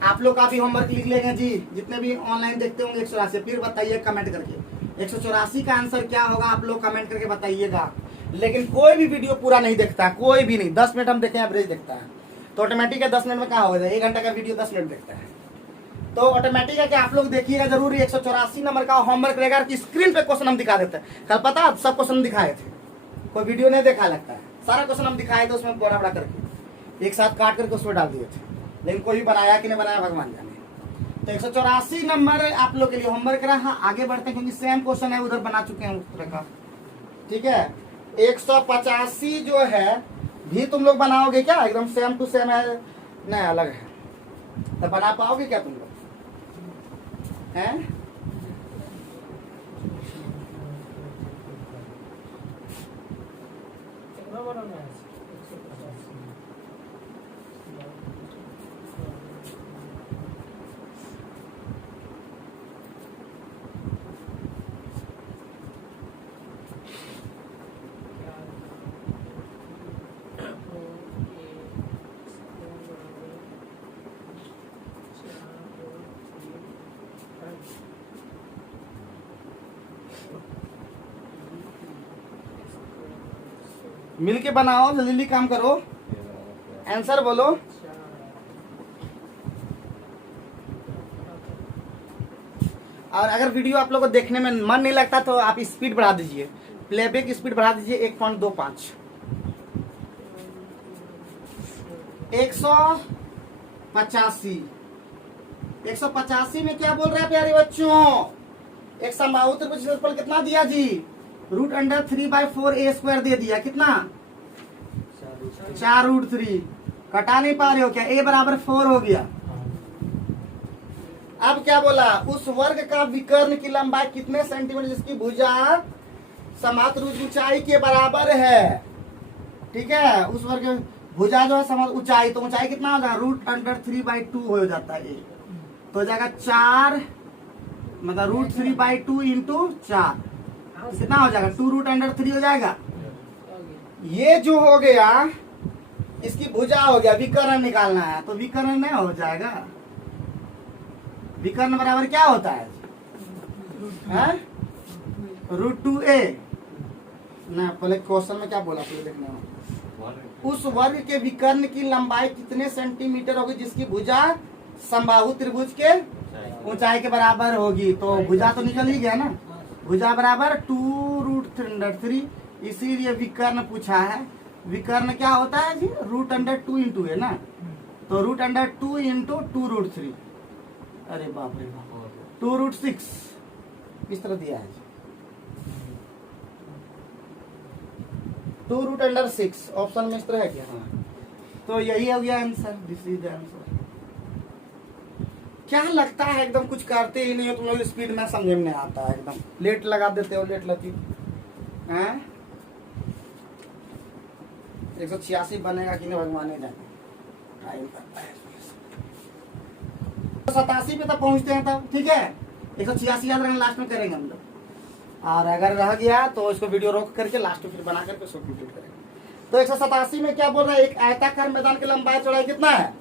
आप लोग का भी होमवर्क लिख लेंगे जी, जितने भी ऑनलाइन देखते होंगे 184। फिर बताइए कमेंट करके 184 का आंसर क्या होगा, आप लोग कमेंट करके बताइएगा। लेकिन कोई भी वीडियो पूरा नहीं देखता, कोई भी नहीं। 10 मिनट हम देखें एवरेज देखता है, तो ऑटोमेटिक है 10 मिनट में क्या होगा, 1 घंटा का वीडियो 10 मिनट देखता है। तो ऑटोमेटिक है कि आप लोग देखिएगा जरूर 184 नंबर का होमवर्क रहेगा कि स्क्रीन पे क्वेश्चन हम दिखा देते हैं। कल पता सब क्वेश्चन दिखाए थे, कोई वीडियो नहीं देखा लगता है, सारा क्वेश्चन हम दिखाए थे उसमें बड़ा बड़ा करके एक साथ काट करके उसमें डाल दिए थे, लेकिन कोई बनाया कि नहीं बनाया भगवान जाने। तो 184 नंबर आप लोग के लिए होमवर्क रहा। आगे बढ़ते हैं क्योंकि सेम क्वेश्चन है, उधर बना चुके हैं उस तरह का। ठीक है, 185 जो है भी तुम लोग बनाओगे क्या? एकदम सेम टू सेम है, नहीं अलग है, तो बना पाओगे क्या तुम लोग हैं? कितना बड़ा मैच? मिल के बनाओ, जल्दी जल्दी काम करो, आंसर बोलो। और अगर वीडियो आप लोगों को देखने में मन नहीं लगता तो आप स्पीड बढ़ा दीजिए, प्लेबैक स्पीड बढ़ा दीजिए 1.25। 185 में क्या बोल रहा है प्यारे बच्चों? एक समबाहु त्रिभुज क्षेत्रफल कितना दिया जी? √3/4a² दे दिया। कितना? 4√3। कटा नहीं पा रहे हो क्या? a बराबर 4 हो गया। अब क्या बोला? उस वर्ग का विकर्ण की लंबाई कितने सेंटीमीटर जिसकी भुजा समबाहु ऊंचाई के बराबर है। ठीक है, उस वर्ग भुजा जो है समबाहु ऊंचाई, तो ऊंचाई कितना हो जाएगा? √3/2 हो जाता है। तो हो जाएगा 4, मतलब √3/2 इंटू 4 कितना हो जाएगा? 2√3 हो जाएगा। ये जो हो गया इसकी भुजा हो गया, विकर्ण निकालना है तो विकर्ण नहीं हो जाएगा। विकर्ण बराबर क्या होता है? √2a। ना पहले क्वेश्चन में क्या बोला पहले देखने में। उस वर्ग के विकर्ण की लंबाई कितने सेंटीमीटर होगी जिसकी भुजा समबाहु त्रिभुज के ऊंचाई के बराबर होगी। तो भुजा तो निकल ही गया ना, भुजा बराबर 2√3, इसीलिए विकर्ण पूछा है। विकर्ण क्या होता है जी? √2 इंटू है ना, तो √2 इंटू 2√3, अरे बाप रे बाप, 2√6 इस तरह दिया है। 2√6 ऑप्शन में इस तरह है क्या? हाँ, तो यही हो गया आंसर, दिस इज आंसर। क्या लगता है एकदम कुछ करते ही नहीं हो तुम लोग, स्पीड में समझ में नहीं आता है, एकदम लेट लगा देते हो, लेट लती हैं। 186 बनेगा कि नहीं भगवान ने जाने, टाइम करता है। 87 पे तब पहुंचते हैं तब, ठीक है। 186 याद रखना, लास्ट में करेंगे हम लोग, और अगर रह गया तो इसको वीडियो रोक करके लास्ट में फिर बना करके उसको कंप्लीट करेंगे। तो 187 में क्या बोल रहा है? एक आयताकार मैदान की लंबाई चौड़ाई कितना है?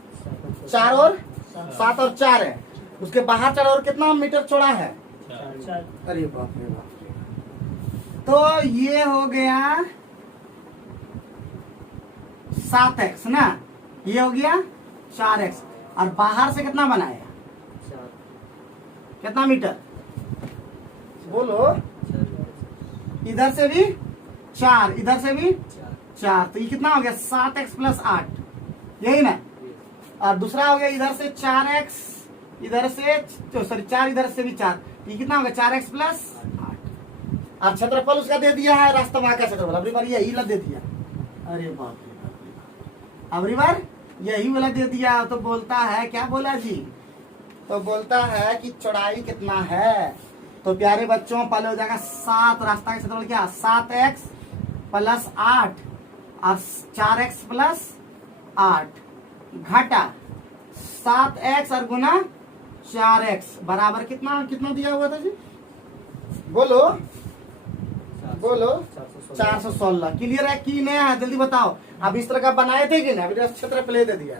4 और 7 और 4 है। उसके बाहर 4 और कितना मीटर चौड़ा है? 4। अरे बाप रे बाप। तो ये हो गया 7x ना, ये हो गया 4x, और बाहर से कितना बनाया? कितना मीटर बोलो? इधर से भी 4, इधर से भी 4, तो ये कितना हो गया? 7x + 8, यही ना। और दूसरा हो गया इधर से 4x, इधर से सॉरी 4, इधर से भी 4, ये कितना हो गया? 4x + 8। और क्षेत्रफल उसका दे दिया है, रास्ता वहां का क्षेत्रफल अबरी बार यही वाला दे दिया। अरे बाप रे बाप, अबरी बार यही वाला दे दिया। तो बोलता है, क्या बोला जी? तो बोलता है कि चौड़ाई कितना है। तो प्यारे बच्चों पहले हो जाएगा 7, रास्ता का क्षेत्रफल क्या? 7x + 8 और 4x + 8 घटा 7x और गुना 4x बराबर कितना कितना दिया हुआ था जी? बोलो बोलो। 416। क्लियर है कि नहीं है? जल्दी बताओ। अब इस तरह का बनाए थे कि नहीं? अभी क्षेत्रफल दे दिया,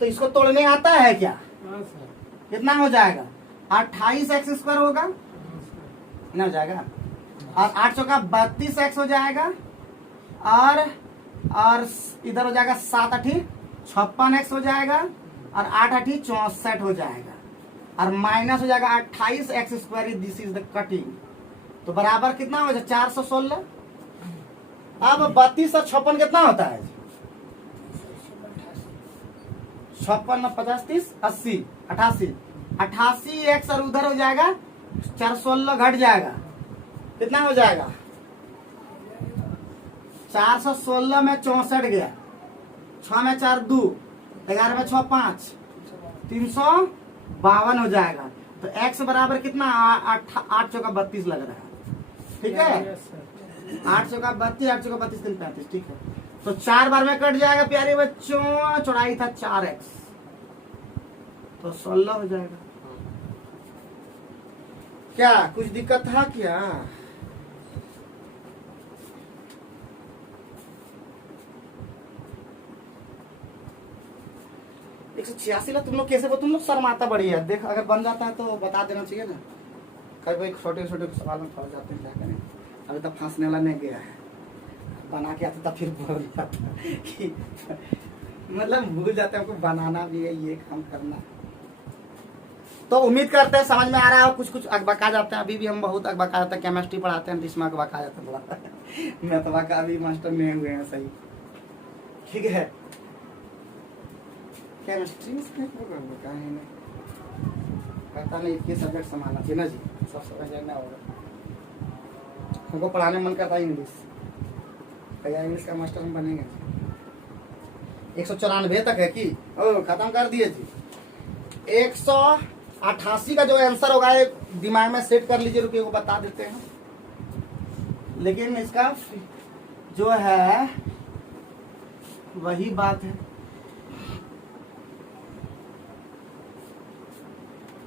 तो इसको तोड़ने आता है क्या? हाँ सर। कितना हो जाएगा? 28x² होगा ना, हो जाएगा। और 8 चौका 32x हो जाएगा, और इधर हो जाएगा 7 8 56x हो जाएगा, और 8 8 64 हो जाएगा। और माइनस हो जाएगा 28x², this is the cutting. तो बराबर कितना हो जाए 416। अब 32 और 56 कितना होता है? 56 50 30 80 88 88x और उधर हो जाएगा 416 घट जाएगा, कितना हो जाएगा? 416 में 64 गया, 6 में 4 2, 11 में 6 5, 352 हो जाएगा। तो x बराबर कितना? 8 चौका 32 लग रहा है, ठीक है? 8 चौका 32, 8 चौका 32, 3 35, ठीक है। तो 4 बार में कट जाएगा प्यारे बच्चों, चौड़ाई था 4x, तो 16 हो जाएगा। क्या कुछ दिक्कत था क्या? एक 186 ला तुम लोग कैसे? तुम लोग शर्माता बड़ी है, देख अगर बन जाता है तो बता देना चाहिए ना। कई भाई छोटे छोटे सवाल में फंस जाते हैं, क्या करें? अभी तक फंसने वाला नहीं गया है, बना के आता था फिर भूल जाता कि मतलब भूल जाते हैं हमको बनाना भी है, ये काम करना। तो उम्मीद करते हैं समझ में आ रहा है। कुछ कुछ अकबका जाते हैं, अभी भी हम बहुत अकबका जाते हैं। केमिस्ट्री पढ़ाते हैं जिसमें अकबका जाता है थोड़ा मैं तो वाका अभी मास्टर नहीं हुए हैं, सही ठीक है। केमिस्ट्री में पता नहीं ये सब्जेक्ट संभालना चाहिए ना जी, सब समझना होगा। हमको पढ़ाने मन करता है इंग्लिश, क्या इंग्लिश का मास्टर हम बनेंगे। 194 तक है कि ओ खत्म कर दिए जी। 188 का जो आंसर होगा एक दिमाग में सेट कर लीजिए, रुपये को बता देते हैं। लेकिन इसका जो है वही बात है।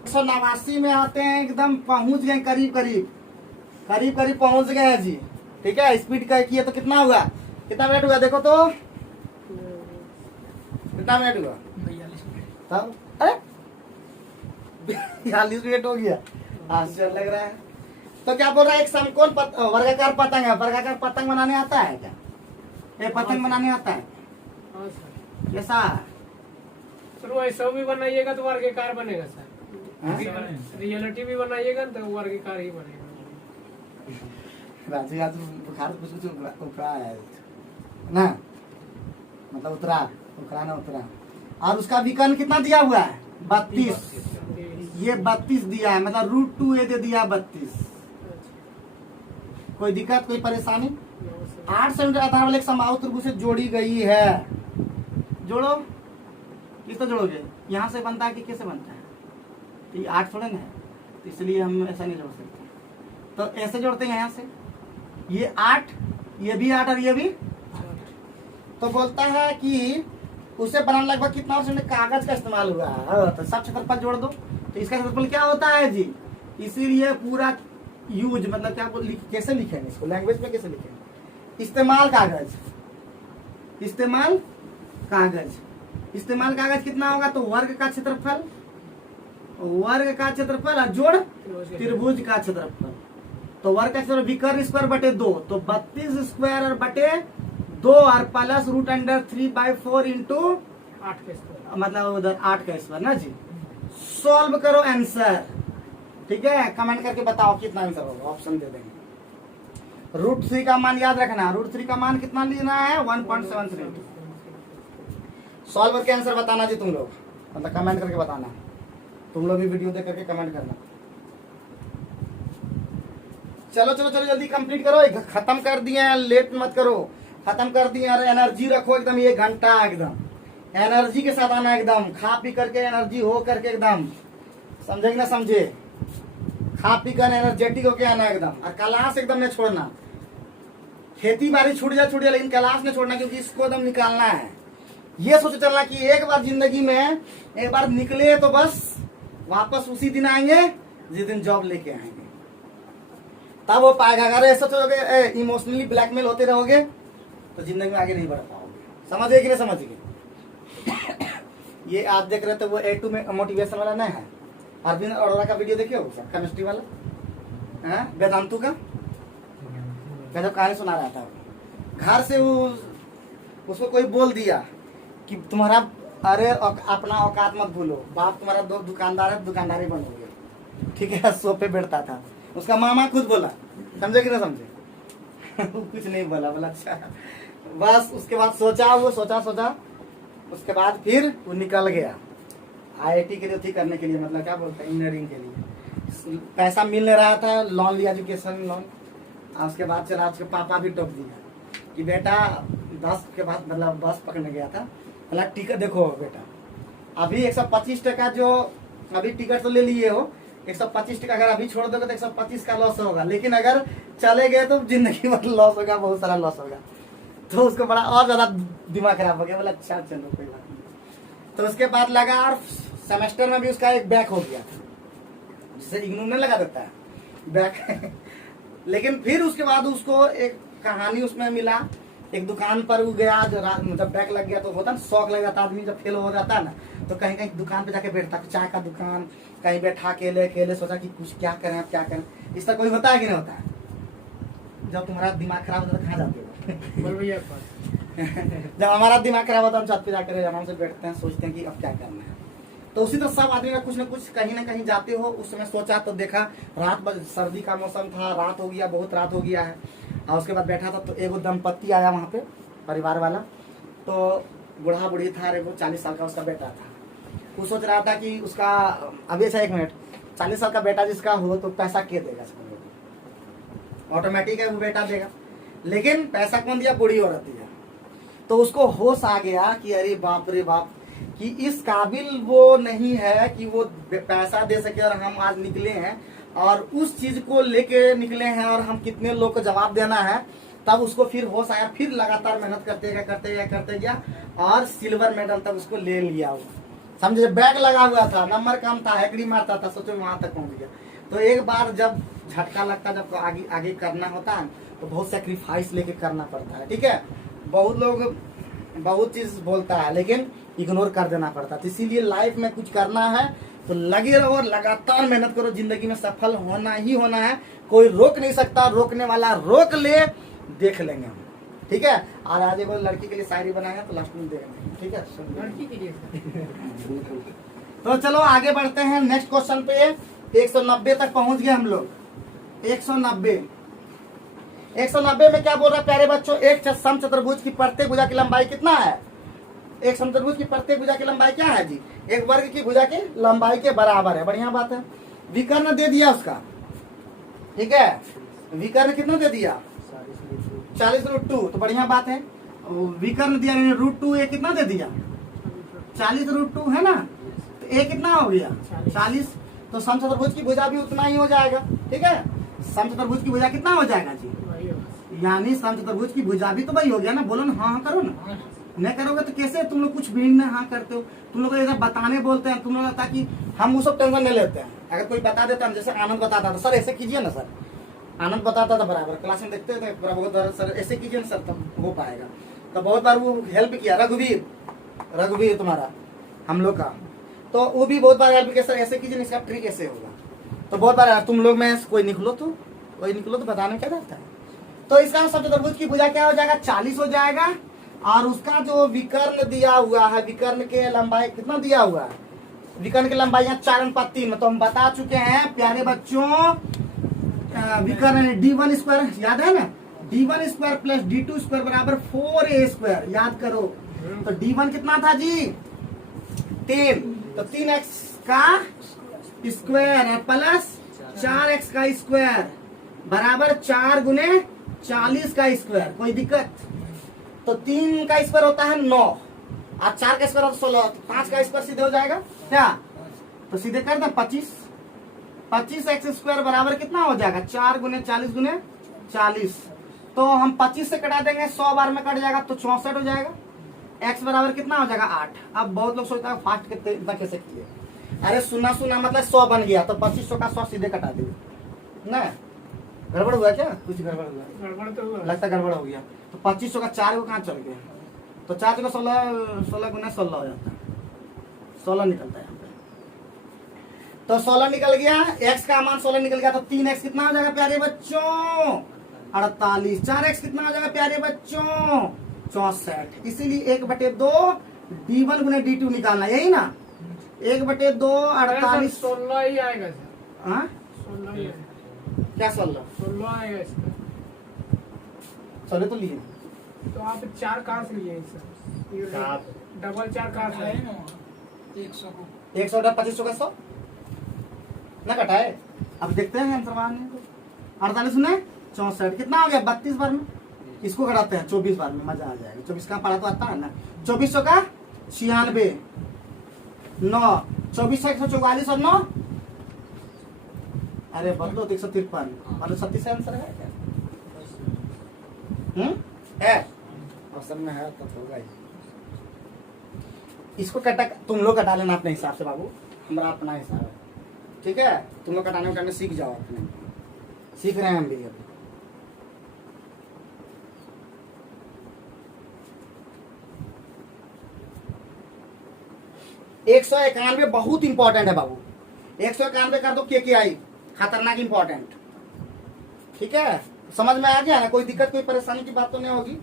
189 में आते हैं, एकदम पहुंच गए, करीब करीब पहुंच गए हैं जी, ठीक है। स्पीड का किए तो कितना हुआ? कितना मिनट हुआ देखो तो, कितना मिनट हुआ? 42 मिनट। तब अरे 42 मिनट हो गया, आश्चर्य लग रहा है। तो क्या बोल रहा है? एक समकोण वर्गाकार पतंग है, वर्गाकार पतंग बनाने आता है क्या? ये पतंग बनाने आता है हाँ सर। कैसा? सर वो ऐसा भी बनाइएगा तो वर्गाकार बनेगा सर, हाँ? रियलिटी भी बनाइएगा तो वर्गाकार ही बनेगा। राजू आज बुखार कुछ कुछ उतरा है ना, मतलब उतरा ना उतरा। और उसका विकर्ण कितना दिया हुआ है? 32। ये 32 दिया है, मतलब √2 ये दे दिया 32। कोई दिक्कत, कोई परेशानी? 8 सेंटीमीटर आधार वाले एक समबाहु त्रिभुज से जोड़ी गई है। जोड़ो, किस तो जोड़ोगे? यहाँ से बनता है कि कैसे बनता है? तो ये 8 थोड़े ना है, तो इसलिए हम ऐसा नहीं जोड़ सकते। तो ऐसे जोड़ते हैं यहाँ से, ये 8, ये भी 8 और ये भी। तो बोलता है कि उसे बनाने लगभग कितना उसमें कागज का इस्तेमाल हुआ है। तो सब क्षेत्रफल जोड़ दो, तो इसका क्षेत्रफल क्या होता है जी? इसीलिए पूरा यूज मतलब क्या कैसे लिखेंगे इसको, लैंग्वेज में कैसे लिखेंगे? इस्तेमाल कागज, इस्तेमाल कागज, इस्तेमाल कागज कितना होगा? तो वर्ग का क्षेत्रफल, वर्ग का क्षेत्रफल और जोड़ त्रिभुज का क्षेत्रफल। तो वर्ग का क्षेत्रफल विकर्ण स्क्वायर बटे 2, तो 32 स्क्वायर और बटे 2 और प्लस √3/4 इंटू 8 का स्क्वायर, मतलब उधर 8 का स्क्वायर ना जी। सॉल्व करो आंसर, ठीक है। कमेंट करके बताओ कितना आंसर होगा, ऑप्शन दे देंगे। √3 का मान याद रखना, √3 का मान कितना लेना है? 1.73। सॉल्व करके आंसर बताना जी तुम लोग, मतलब कमेंट करके बताना। तुम लोग भी वीडियो देख करके कमेंट करना। चलो चलो चलो जल्दी कंप्लीट करो, खत्म कर दिए, लेट मत करो, खत्म कर दिए। अरे एनर्जी रखो एकदम, ये घंटा एकदम एनर्जी के साथ आना, एकदम खा पी करके एनर्जी हो करके एकदम, समझे कि ना समझे? खा पी कर एनर्जेटिक होके आना एकदम, और क्लास एकदम नहीं छोड़ना। खेती बाड़ी छूट जाए लेकिन क्लास नहीं छोड़ना, क्योंकि इसको एकदम निकालना है। ये सोच चलना कि एक बार जिंदगी में एक बार निकले तो बस वापस उसी दिन आएंगे जिस दिन जॉब लेके आएंगे, तब वो पाएगा। अगर ऐसा सोचोगे इमोशनली ब्लैकमेल होते रहोगे तो जिंदगी में आगे नहीं बढ़ पाओगे। समझे कि नहीं समझिए? ये आप देख रहे थे वो A2 में मोटिवेशन वाला नहीं है, अरविंद अरोड़ा का वीडियो देखिए हो सर, केमिस्ट्री वाला है, वेदांतु का जब कहानी सुना रहा था। घर से उसको कोई बोल दिया कि तुम्हारा अरे अपना औकात मत भूलो, बाप तुम्हारा दो दुकानदार है, दुकानदारी बनोगे, ठीक है। सोफे बैठता था, उसका मामा खुद बोला, समझे कि ना समझे? कुछ नहीं बोला, बोला अच्छा। बस उसके बाद सोचा, वो सोचा, उसके बाद फिर वो निकल गया IIT के लिए थी करने के लिए, मतलब क्या बोलते हैं, इंजीनियरिंग के लिए। पैसा मिल नहीं रहा था, लोन लिया, एजुकेशन लोन। उसके बाद चला, उसके पापा भी टोक दिया कि बेटा 10 के बाद, मतलब बस पकड़ने गया था, मतलब टिकट देखो बेटा, अभी 125 टका जो अभी टिकट तो ले लिए हो, 125 टका अगर अभी छोड़ दोगे तो 125 का लॉस होगा, लेकिन अगर चले गए तो जिंदगी भर लॉस होगा, बहुत सारा लॉस होगा। तो उसको बड़ा और ज्यादा दिमाग खराब हो गया, बोला अच्छा चलो कोई बात नहीं। तो उसके बाद लगा, और सेमेस्टर में भी उसका एक बैक हो गया, जिसे इग्नोर नहीं लगा देता है बैक। लेकिन फिर उसके बाद उसको एक कहानी उसमें मिला, एक दुकान पर वो गया, जब बैक लग गया तो होता ना, शौक लग जाता आदमी, जब फेल हो जाता है ना, तो कहीं कहीं दुकान पे जाके बैठता, चाय का दुकान, कहीं बैठा अकेले सोचा कि कुछ क्या करें, अब क्या करें। इस तरह कोई होता है कि नहीं होता है? जब तुम्हारा दिमाग खराब होता है तो कहाँ जाते हो? बोल भैया जब हमारा दिमाग खराब होता है, हम छत पे जाकर आराम से बैठते हैं, सोचते हैं कि अब क्या करना है। तो उसी तरह सब आदमी का कुछ न कुछ कहीं ना कहीं जाते हो। उस समय सोचा तो देखा, सर्दी का मौसम था, रात हो गया, बहुत रात हो गया है। और उसके बाद बैठा था तो एगो दंपत्ति आया वहाँ पे, परिवार वाला, तो बूढ़ा बूढ़ी था, एगो 40 साल का उसका बेटा था। वो सोच रहा था कि उसका, अभी अच्छा 1 मिनट, 40 साल का बेटा जिसका हो तो पैसा के देगा, ऑटोमेटिक है वो बेटा देगा, लेकिन पैसा कौन दिया? बूढ़ी औरत दिया। तो उसको होश आ गया कि अरे बाप रे बाप, कि इस काबिल वो नहीं है कि वो पैसा दे सके, और हम आज निकले हैं और उस चीज को लेके निकले हैं, और हम कितने लोग को जवाब देना है। तब उसको फिर होश आया, फिर लगातार मेहनत करते गया और सिल्वर मेडल तक उसको ले लिया। वो समझे, बैग लगा हुआ था, नंबर कम था, हैकड़ी मारता था, सोचो वहां तक पहुंच गया। तो एक बार जब झटका लगता, जब आगे करना होता है तो बहुत सेक्रीफाइस लेके करना पड़ता है, ठीक है। बहुत लोग बहुत चीज बोलता है, लेकिन इग्नोर कर देना पड़ता है। तो इसीलिए लाइफ में कुछ करना है तो लगे रहो और लगातार मेहनत करो, जिंदगी में सफल होना ही होना है, कोई रोक नहीं सकता, रोकने वाला रोक ले, देख लेंगे हम, ठीक है। और आज एक लड़की के लिए शायरी बनाए हैं तो लास्ट में देखेंगे, ठीक है। लड़की के लिए तो चलो आगे बढ़ते हैं नेक्स्ट क्वेश्चन पे। 190 तक पहुंच गए हम लोग। 190 में क्या बोल रहा है प्यारे बच्चों? एक समचतुर्भुज की प्रत्येक भुजा की लंबाई कितना है? एक समचतुर्भुज की प्रत्येक भुजा की लंबाई क्या है जी? एक वर्ग की भुजा की लंबाई के बराबर है। बढ़िया बात है। विकर्ण दे दिया उसका, ठीक है। विकर्ण कितना दे दिया? 40√2। तो बढ़िया बात है। विकर्ण दिया √2, ये कितना दे दिया? 40√2 है ना। तो ये कितना हो गया? 40। तो समचतुर्भुज की भुजा भी उतना ही हो जाएगा, ठीक है। समचतुर्भुज की भुजा कितना हो जाएगा जी? यानी समचतुर्भुज की भुजा भी तो वही हो गया ना। बोलो ना, हाँ करो ना। नहीं करोगे तो कैसे? तुम लोग कुछ भी नहीं हाँ करते हो। तुम लोग ऐसा बताने बोलते हैं, तुम लोग लगता कि हम वो सब टेंशन नहीं लेते हैं। अगर कोई बता देता है, जैसे आनंद बताता था, सर ऐसे कीजिए ना, सर आनंद बताता था बराबर, क्लास में देखते थे बराबर, सर ऐसे कीजिए ना सर, तब हो पाएगा। तो बहुत बार वो हेल्प किया। रघुवीर तुम्हारा, हम लोग का, तो वो भी बहुत बार हेल्प किया, सर ऐसे कीजिए, इसका ट्रिक ऐसे होगा। तो बहुत बार तुम लोग में कोई निकलो तो बताने क्या जाता है। तो इसका समचतुर्भुज की भुजा क्या हो जाएगा? 40 हो जाएगा। और उसका जो विकर्ण दिया हुआ है, विकर्ण के लंबाई कितना दिया हुआ है? विकर्ण की लंबाई यहाँ 4/3 में तो हम बता चुके हैं प्यारे बच्चों। विकर्ण D1² याद है ना? D1² प्लस D2² बराबर 4A² याद करो। तो D1 कितना था जी? 3। तो 3x का स्क्वायर प्लस 4x का स्क्वायर बराबर 4 गुने 40 का स्क्वायर। कोई दिक्कत? तो 3 का स्क्वायर होता है 9 और 4 का स्क्वायर होता है 16। तो 5 का स्क्वायर सीधे हो जाएगा क्या? तो सीधे कर दे 25x² बराबर कितना हो जाएगा? 4 गुने 40 गुने 40। तो हम 25 से कटा देंगे, 100 बार में कट जाएगा तो 64 हो जाएगा। x बराबर कितना हो जाएगा? 8। अब बहुत लोग सोचता है फास्ट कितने इतना कैसे किए। अरे सुना मतलब 100 बन गया तो 2500 का 100 सीधे कटा देंगे ना। गड़बड़ हुआ क्या? कुछ गड़बड़ हुआ? गड़बड़ तो हुआ। लगता गड़बड़ हो गया। तो 2500 का 4 को कहाँ चल गया? तो 4 को 16 गुना 16 हो जाता है, 16 निकलता है यहाँ पे। तो 16 निकल गया, x का मान 16 निकल गया। तो 3x कितना हो जाएगा प्यारे बच्चों? 48। 4x कितना हो जाएगा प्यारे बच्चों? 64। इसीलिए 1/2 D1 गुने D2 निकालना, यही ना। 1/2 48। 16 ही आएगा सर, हाँ 16 ही आएगा। क्या 16? 16 आएगा इसका। चले तो लिए तो आप 4 कहाँ से लिए सर? ये डबल 4 कहाँ से आए? 100 को 100 2500 का 100 ना कटाए। अब देखते हैं आंसर मान 48 ने 64 कितना हो गया 32 बार में। इसको घटाते हैं 24 बार में, मजा आ जाएगा। 24 का पढ़ा तो आता है ना। 2400 का 96 9 24 से 144 और 9 अरे बदलो तो 153 और 37 आंसर है क्या? है ऑप्शन में है तो होगा ही। इसको कटा तुम लोग कटा लेना अपने हिसाब से बाबू, हमारा अपना हिसाब है, ठीक है। तुम लोग कटाने उटाने सीख जाओ, अपने सीख रहे हैं हम भी अभी। एक 191 बहुत इंपॉर्टेंट है बाबू। 191 कर दो KKI, खतरनाक इंपॉर्टेंट, ठीक है। समझ में आ गया ना? कोई दिक्कत कोई परेशानी की बात तो नहीं होगी?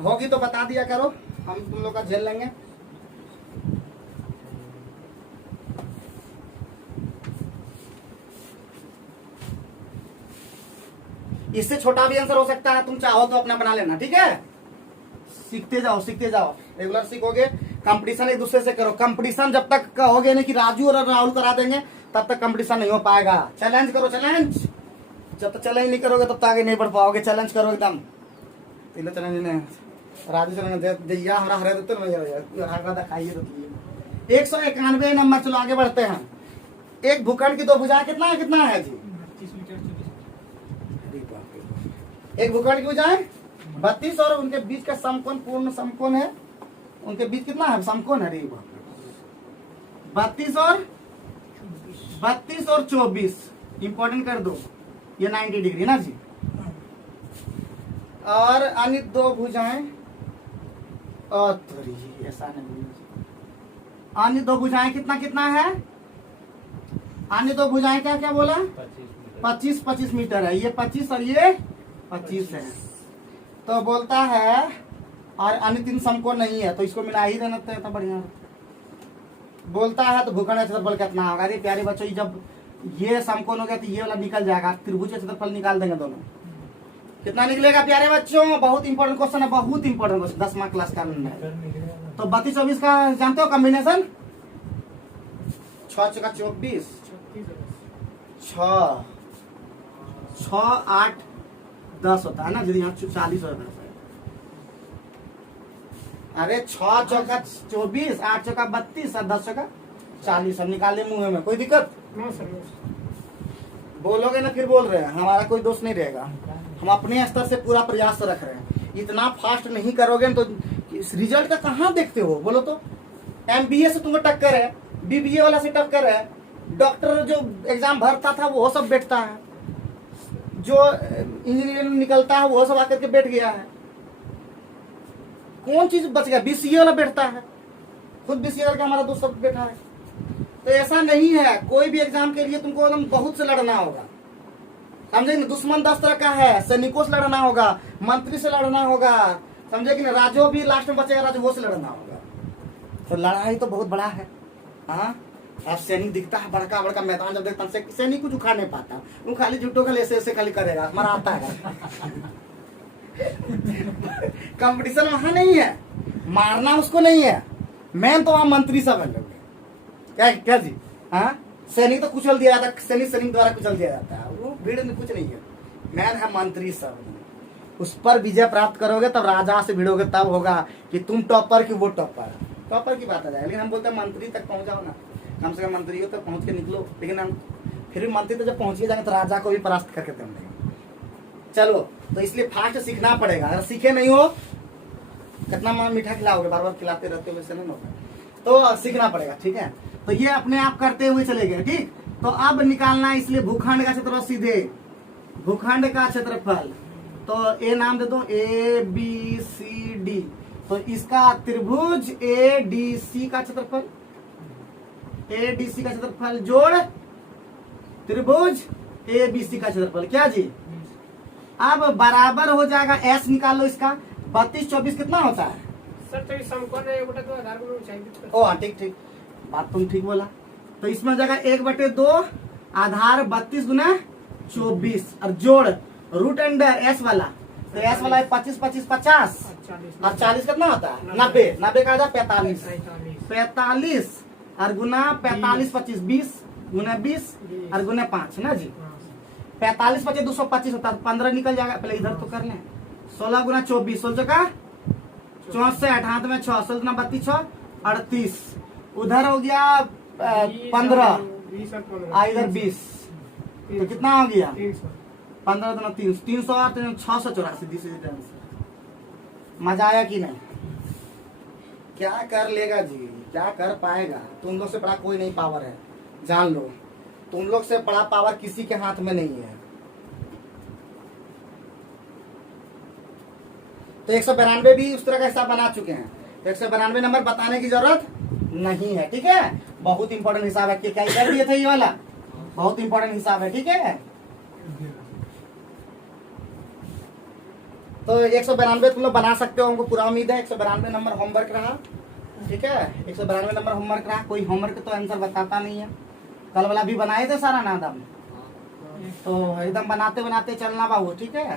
होगी तो बता दिया करो, हम तुम लोग का झेल लेंगे। इससे छोटा भी आंसर हो सकता है, तुम चाहो तो अपना बना लेना, ठीक है। सीखते जाओ सीखते जाओ, रेगुलर सीखोगे। कंपटीशन एक दूसरे से करो। कंपटीशन जब तक कहोगे नहीं कि राजू और राहुल करा देंगे, तब तक कंपटीशन नहीं हो पाएगा। चैलेंज करो, चैलेंज। जब तक चैलेंज नहीं करोगे तब तक आगे नहीं बढ़ पाओगे। चैलेंज करो एकदम। चैलेंज ने राजू चैलेंज हमारा हरा देते दिखाइए तो 191 नंबर। चलो आगे बढ़ते हैं। एक भूखंड की दो भुजाएं कितना है जी? 32 मीटर 24। एक भूखंड की भुजाएं 32 और उनके बीच का समकोण पूर्ण समकोण है। उनके बीच कितना है समकोण है? 32 और 24 इंपॉर्टेंट कर दो, ये 90 डिग्री ना जी। और अन्य दो भुजाएं ऐसा नहीं, अन्य दो भुजाएं कितना कितना है? अन्य दो भुजाएं क्या क्या बोला? 25 मीटर है। ये 25 और ये 25 है। तो बोलता है और अन्य 3 समकोण नहीं है, तो इसको मिला ही देना तो बढ़िया बोलता है। तो भूखंड का क्षेत्रफल कितना होगा? अरे प्यारे बच्चों, जब ये समकोण हो गया तो ये वाला निकल जाएगा, त्रिभुज का क्षेत्रफल निकाल देंगे दोनों। कितना निकलेगा प्यारे बच्चों? बहुत इंपॉर्टेंट क्वेश्चन है, बहुत इंपॉर्टेंट क्वेश्चन, 10वां क्लास का है। तो 32-24 का जानते हो कॉम्बिनेशन? 6 × 24 6 8 10 होता है ना जी। यहाँ 40 होता है। अरे 6 चौका 24 8 चौका 32 और 10 चौका 40। अब निकाले मुंह में, कोई दिक्कत? No sir. बोलोगे ना फिर बोल रहे हैं, हमारा कोई दोष नहीं रहेगा। हम अपने स्तर से पूरा प्रयास रख रहे हैं। इतना फास्ट नहीं करोगे तो रिजल्ट का कहाँ देखते हो? बोलो तो। MBA से तुम्हें टक्कर है, BBA वाला से टक्कर है, डॉक्टर जो एग्जाम भरता था वो सब बैठता है, जो इंजीनियर निकलता है वो सब आकर के बैठ गया है। कौन चीज बच गया? BCA वाला बैठता है, खुद BCA करके हमारा दोस्त सब बैठा है। तो ऐसा नहीं है, कोई भी एग्जाम के लिए तुमको एकदम बहुत से लड़ना होगा, समझे ना। दुश्मन 10 तरह का है, सैनिकों से लड़ना होगा, मंत्री से लड़ना होगा, समझे कि ना। राजो भी लास्ट में बचेगा, राजो से लड़ना होगा। तो लड़ाई तो बहुत बड़ा है। हाँ, अब सैनिक दिखता है बड़का बड़का मैदान, जब देखता है सैनिक कुछ उखाड़ नहीं पाता, वो खाली झूठो खाली ऐसे ऐसे खाली करेगा, मराता है। कंपटीशन वहां नहीं है, मारना उसको नहीं है। मैन तो वहां मंत्री सब है। क्या जी? हाँ, सैनिक तो कुचल दिया जाता है, सैनिक द्वारा कुचल दिया जाता है। वो भीड़ में कुछ नहीं है, मैन है मंत्री सब। उस पर विजय प्राप्त करोगे तब राजा से भिड़ोगे, तब होगा कि तुम टॉपर की वो टॉपर। टॉपर की बात आ जाए, लेकिन हम बोलते हैं मंत्री तक पहुंच जाओ ना, कम से कम मंत्रियों तक पहुंच के निकलो। लेकिन हम फिर भी मंत्री तक जब पहुंच जाएंगे तो राजा को भी परास्त करके दम देंगे। चलो, तो इसलिए फास्ट सीखना पड़ेगा। अगर सीखे नहीं हो, कितना मीठा खिलाओगे, बार बार खिलाते रहते हो, वैसे नहीं होगा। तो सीखना पड़ेगा, ठीक है। तो ये अपने आप करते हुए चले गए, ठीक। तो अब निकालना है, इसलिए भूखंड का क्षेत्रफल, सीधे भूखंड का क्षेत्रफल। तो ए नाम दे दो, ABCD। तो इसका त्रिभुज ADC का क्षेत्रफल, ADC का क्षेत्रफल जोड़ त्रिभुज ABC का क्षेत्रफल। क्या जी? अब बराबर हो जाएगा, S निकाल लो इसका। 32 24 कितना होता है? सर तो ये समकोण है बेटा तो आधार को चाहिए ओ हाँ, ठीक ठीक, बात तुम ठीक बोला। तो इसमें हो जाएगा 1/2 आधार 32 गुना 24 और जोड़ रूट अंडर एस वाला, तो एस वाला है 25 25 50 और 40 कितना होता है 90, 90 का 45 45 और गुना 45 25 20 गुना 20 और गुना 5 ना जी। 45 25 225 होता है, 15 निकल जाएगा, पहले इधर तो कर लें। 16 गुना 24 16 का 64, हाथ में 6 16 गुना 32 6 38, उधर हो गया 15 इधर 20, तो कितना हो गया 15 दूना 300 और 684। मजा आया कि नहीं? क्या कर लेगा जी, क्या कर पाएगा? तुम लोग से बड़ा कोई नहीं पावर है, जान लो। तुम लोग से बड़ा पावर किसी के हाथ में नहीं है। तो 192 भी उस तरह का हिसाब बना चुके हैं, 192 नंबर बताने की जरूरत नहीं है, ठीक है। बहुत इंपॉर्टेंट हिसाब है, क्या कर दिए थे ये वाला, बहुत इंपॉर्टेंट हिसाब है, ठीक है। तो 192 तुम लोग बना सकते हो, हमको पूरा उम्मीद है। 192 नंबर होमवर्क रहा, ठीक है। 192 नंबर होमवर्क रहा। कोई होमवर्क तो आंसर बताता नहीं है। कल वाला भी बनाए थे सारा नादम, तो एकदम बनाते बनाते चलना बाबू, ठीक है।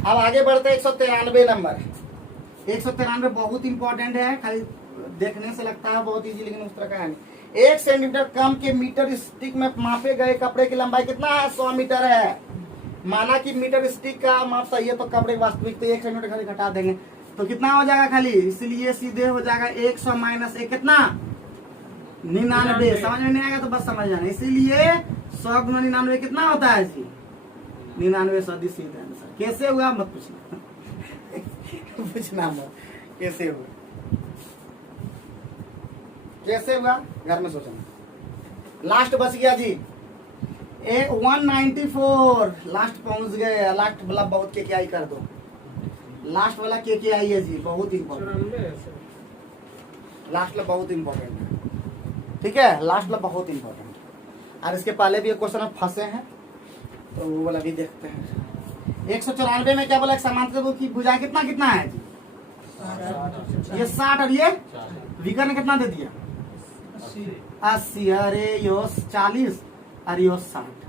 अब आगे बढ़ते 193 नंबर। 193 बहुत इंपॉर्टेंट है, खाली देखने से लगता है बहुत इजी, लेकिन उस तरह का है नहीं। 1 सेंटीमीटर कम के मीटर स्टिक में मापे गए कपड़े की लंबाई कितना है? 100 मीटर है। माना कि मीटर स्टिक का माप सही है, तो कपड़े वास्तविक तो 1 सेंटीमीटर खाली घटा देंगे, तो कितना हो जाएगा खाली, इसलिए सीधे हो जाएगा 100 माइनस 1 कितना 99। समझ में नहीं आएगा तो बस समझ जाना। इसीलिए 100 गुना 99 कितना होता है जी 99 सदी सीधे आंसर। कैसे हुआ मत पूछना पूछना मत कैसे हुआ, कैसे हुआ घर में सोचना। लास्ट बच गया जी 194, लास्ट पहुंच गए। लास्ट वाला बहुत के आई कर दो, लास्ट वाला के आई है जी, बहुत इंपॉर्टेंट। लास्ट वाला बहुत इंपॉर्टेंट है, ठीक है। लास्ट वाला बहुत इंपॉर्टेंट। और इसके पहले भी एक क्वेश्चन फंसे हैं, तो वो वाला भी देखते हैं। 194 में क्या बोला, एक समांतर की भुजा कितना कितना है जी, ये 60 और ये विकर ने कितना दे दिया 80, अरे यो 40 और यो 60,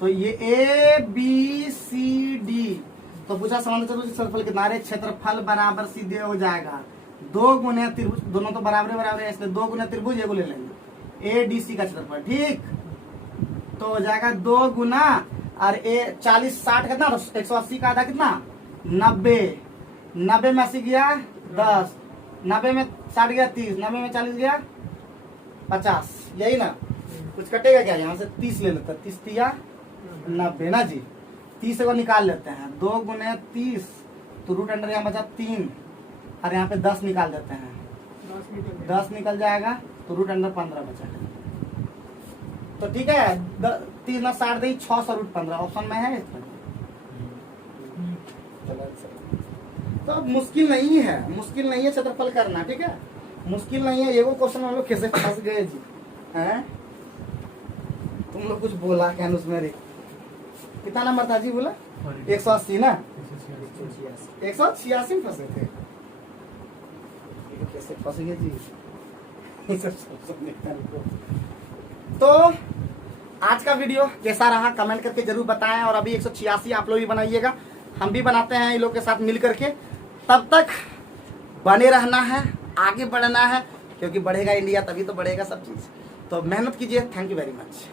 तो ये ए बी सी डी। तो पूछा समांतर चतुर्भुज क्षेत्रफल कितना है, क्षेत्रफल बराबर सीधे हो जाएगा 2 गुने त्रिभुज, दोनों तो बराबर बराबर है, इसलिए 2 गुने त्रिभुज ये को ले लेंगे ए डी सी का क्षेत्रफल, ठीक। तो हो जाएगा 2 गुना और ए 40 60 कितना 180 का आधा कितना 90, 90 में 80 गया 10, 90 में 60 गया 30, 90 में 40 गया 50, यही ना। कुछ कटेगा क्या, यहाँ से 30 ले लेते हैं, 30 तिया 90 ना जी। 30 को निकाल लेते हैं, 2 गुने 30 तो रूट अंडर यहाँ बचा 3 और यहाँ पे 10 निकाल देते हैं, 10 निकल जाएगा तो रूट अंडर 15 बचा। तो ठीक है, 30 ना 60 दी 600 रूट 15 ऑप्शन में है इसमें। तो मुश्किल नहीं है, मुश्किल नहीं है क्षेत्रफल करना, ठीक है, मुश्किल नहीं है। ये वो क्वेश्चन हम लोग कैसे फंस गए जी, हैं? तुम लोग कुछ बोला क्या उसमें रे, कितना नंबर था जी बोला 180 ना, 186 में फंसे थे, कैसे फंस गए जी तो आज का वीडियो कैसा रहा कमेंट करके जरूर बताएं, और अभी 186 आप लोग भी बनाइएगा, हम भी बनाते हैं इन लोग के साथ मिल करके। तब तक बने रहना है, आगे बढ़ना है, क्योंकि बढ़ेगा इंडिया तभी तो बढ़ेगा सब चीज। तो मेहनत कीजिए। Thank you very much.